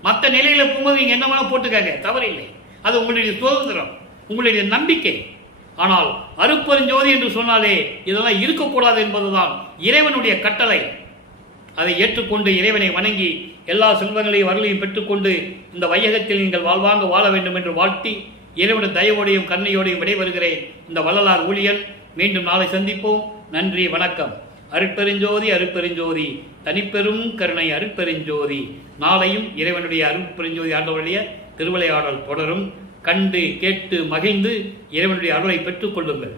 மற்ற நிலையில போகும்போது நீங்க என்ன வேணா போட்டுக்காங்க, தவறில்லை. அது உங்களுடைய சுதந்திரம், உங்களுடைய நம்பிக்கை. ஆனால் அருட்பெருஞ்சோதி என்று சொன்னாலே இதெல்லாம் இருக்கக்கூடாது என்பதுதான் இறைவனுடைய கட்டளை. அதை ஏற்றுக்கொண்டு இறைவனை வணங்கி எல்லா செல்வங்களையும் அருளையும் பெற்றுக்கொண்டு இந்த வையகத்தில் நீங்கள் வாழ்வாங்க வாழ வேண்டும் என்று வாழ்த்தி இறைவனுடைய தயவோடையும் கருணையோடையும் விடைபெறுகிறேன். இந்த வள்ளலார் ஊழியன். மீண்டும் நாளை சந்திப்போம். நன்றி, வணக்கம். அருட்பெருஞ்சோதி அருட்பெருஞ்சோதி தனிப்பெரும் கருணை அருட்பெருஞ்சோதி. நாளையும் இறைவனுடைய அருட்பெருஞ்சோதி ஆண்டவருடைய திருவிளையாடல் தொடரும். கண்டு கேட்டு மகிழ்ந்து இறைவனுடைய அருளை பெற்றுக் கொள்ளுங்கள்.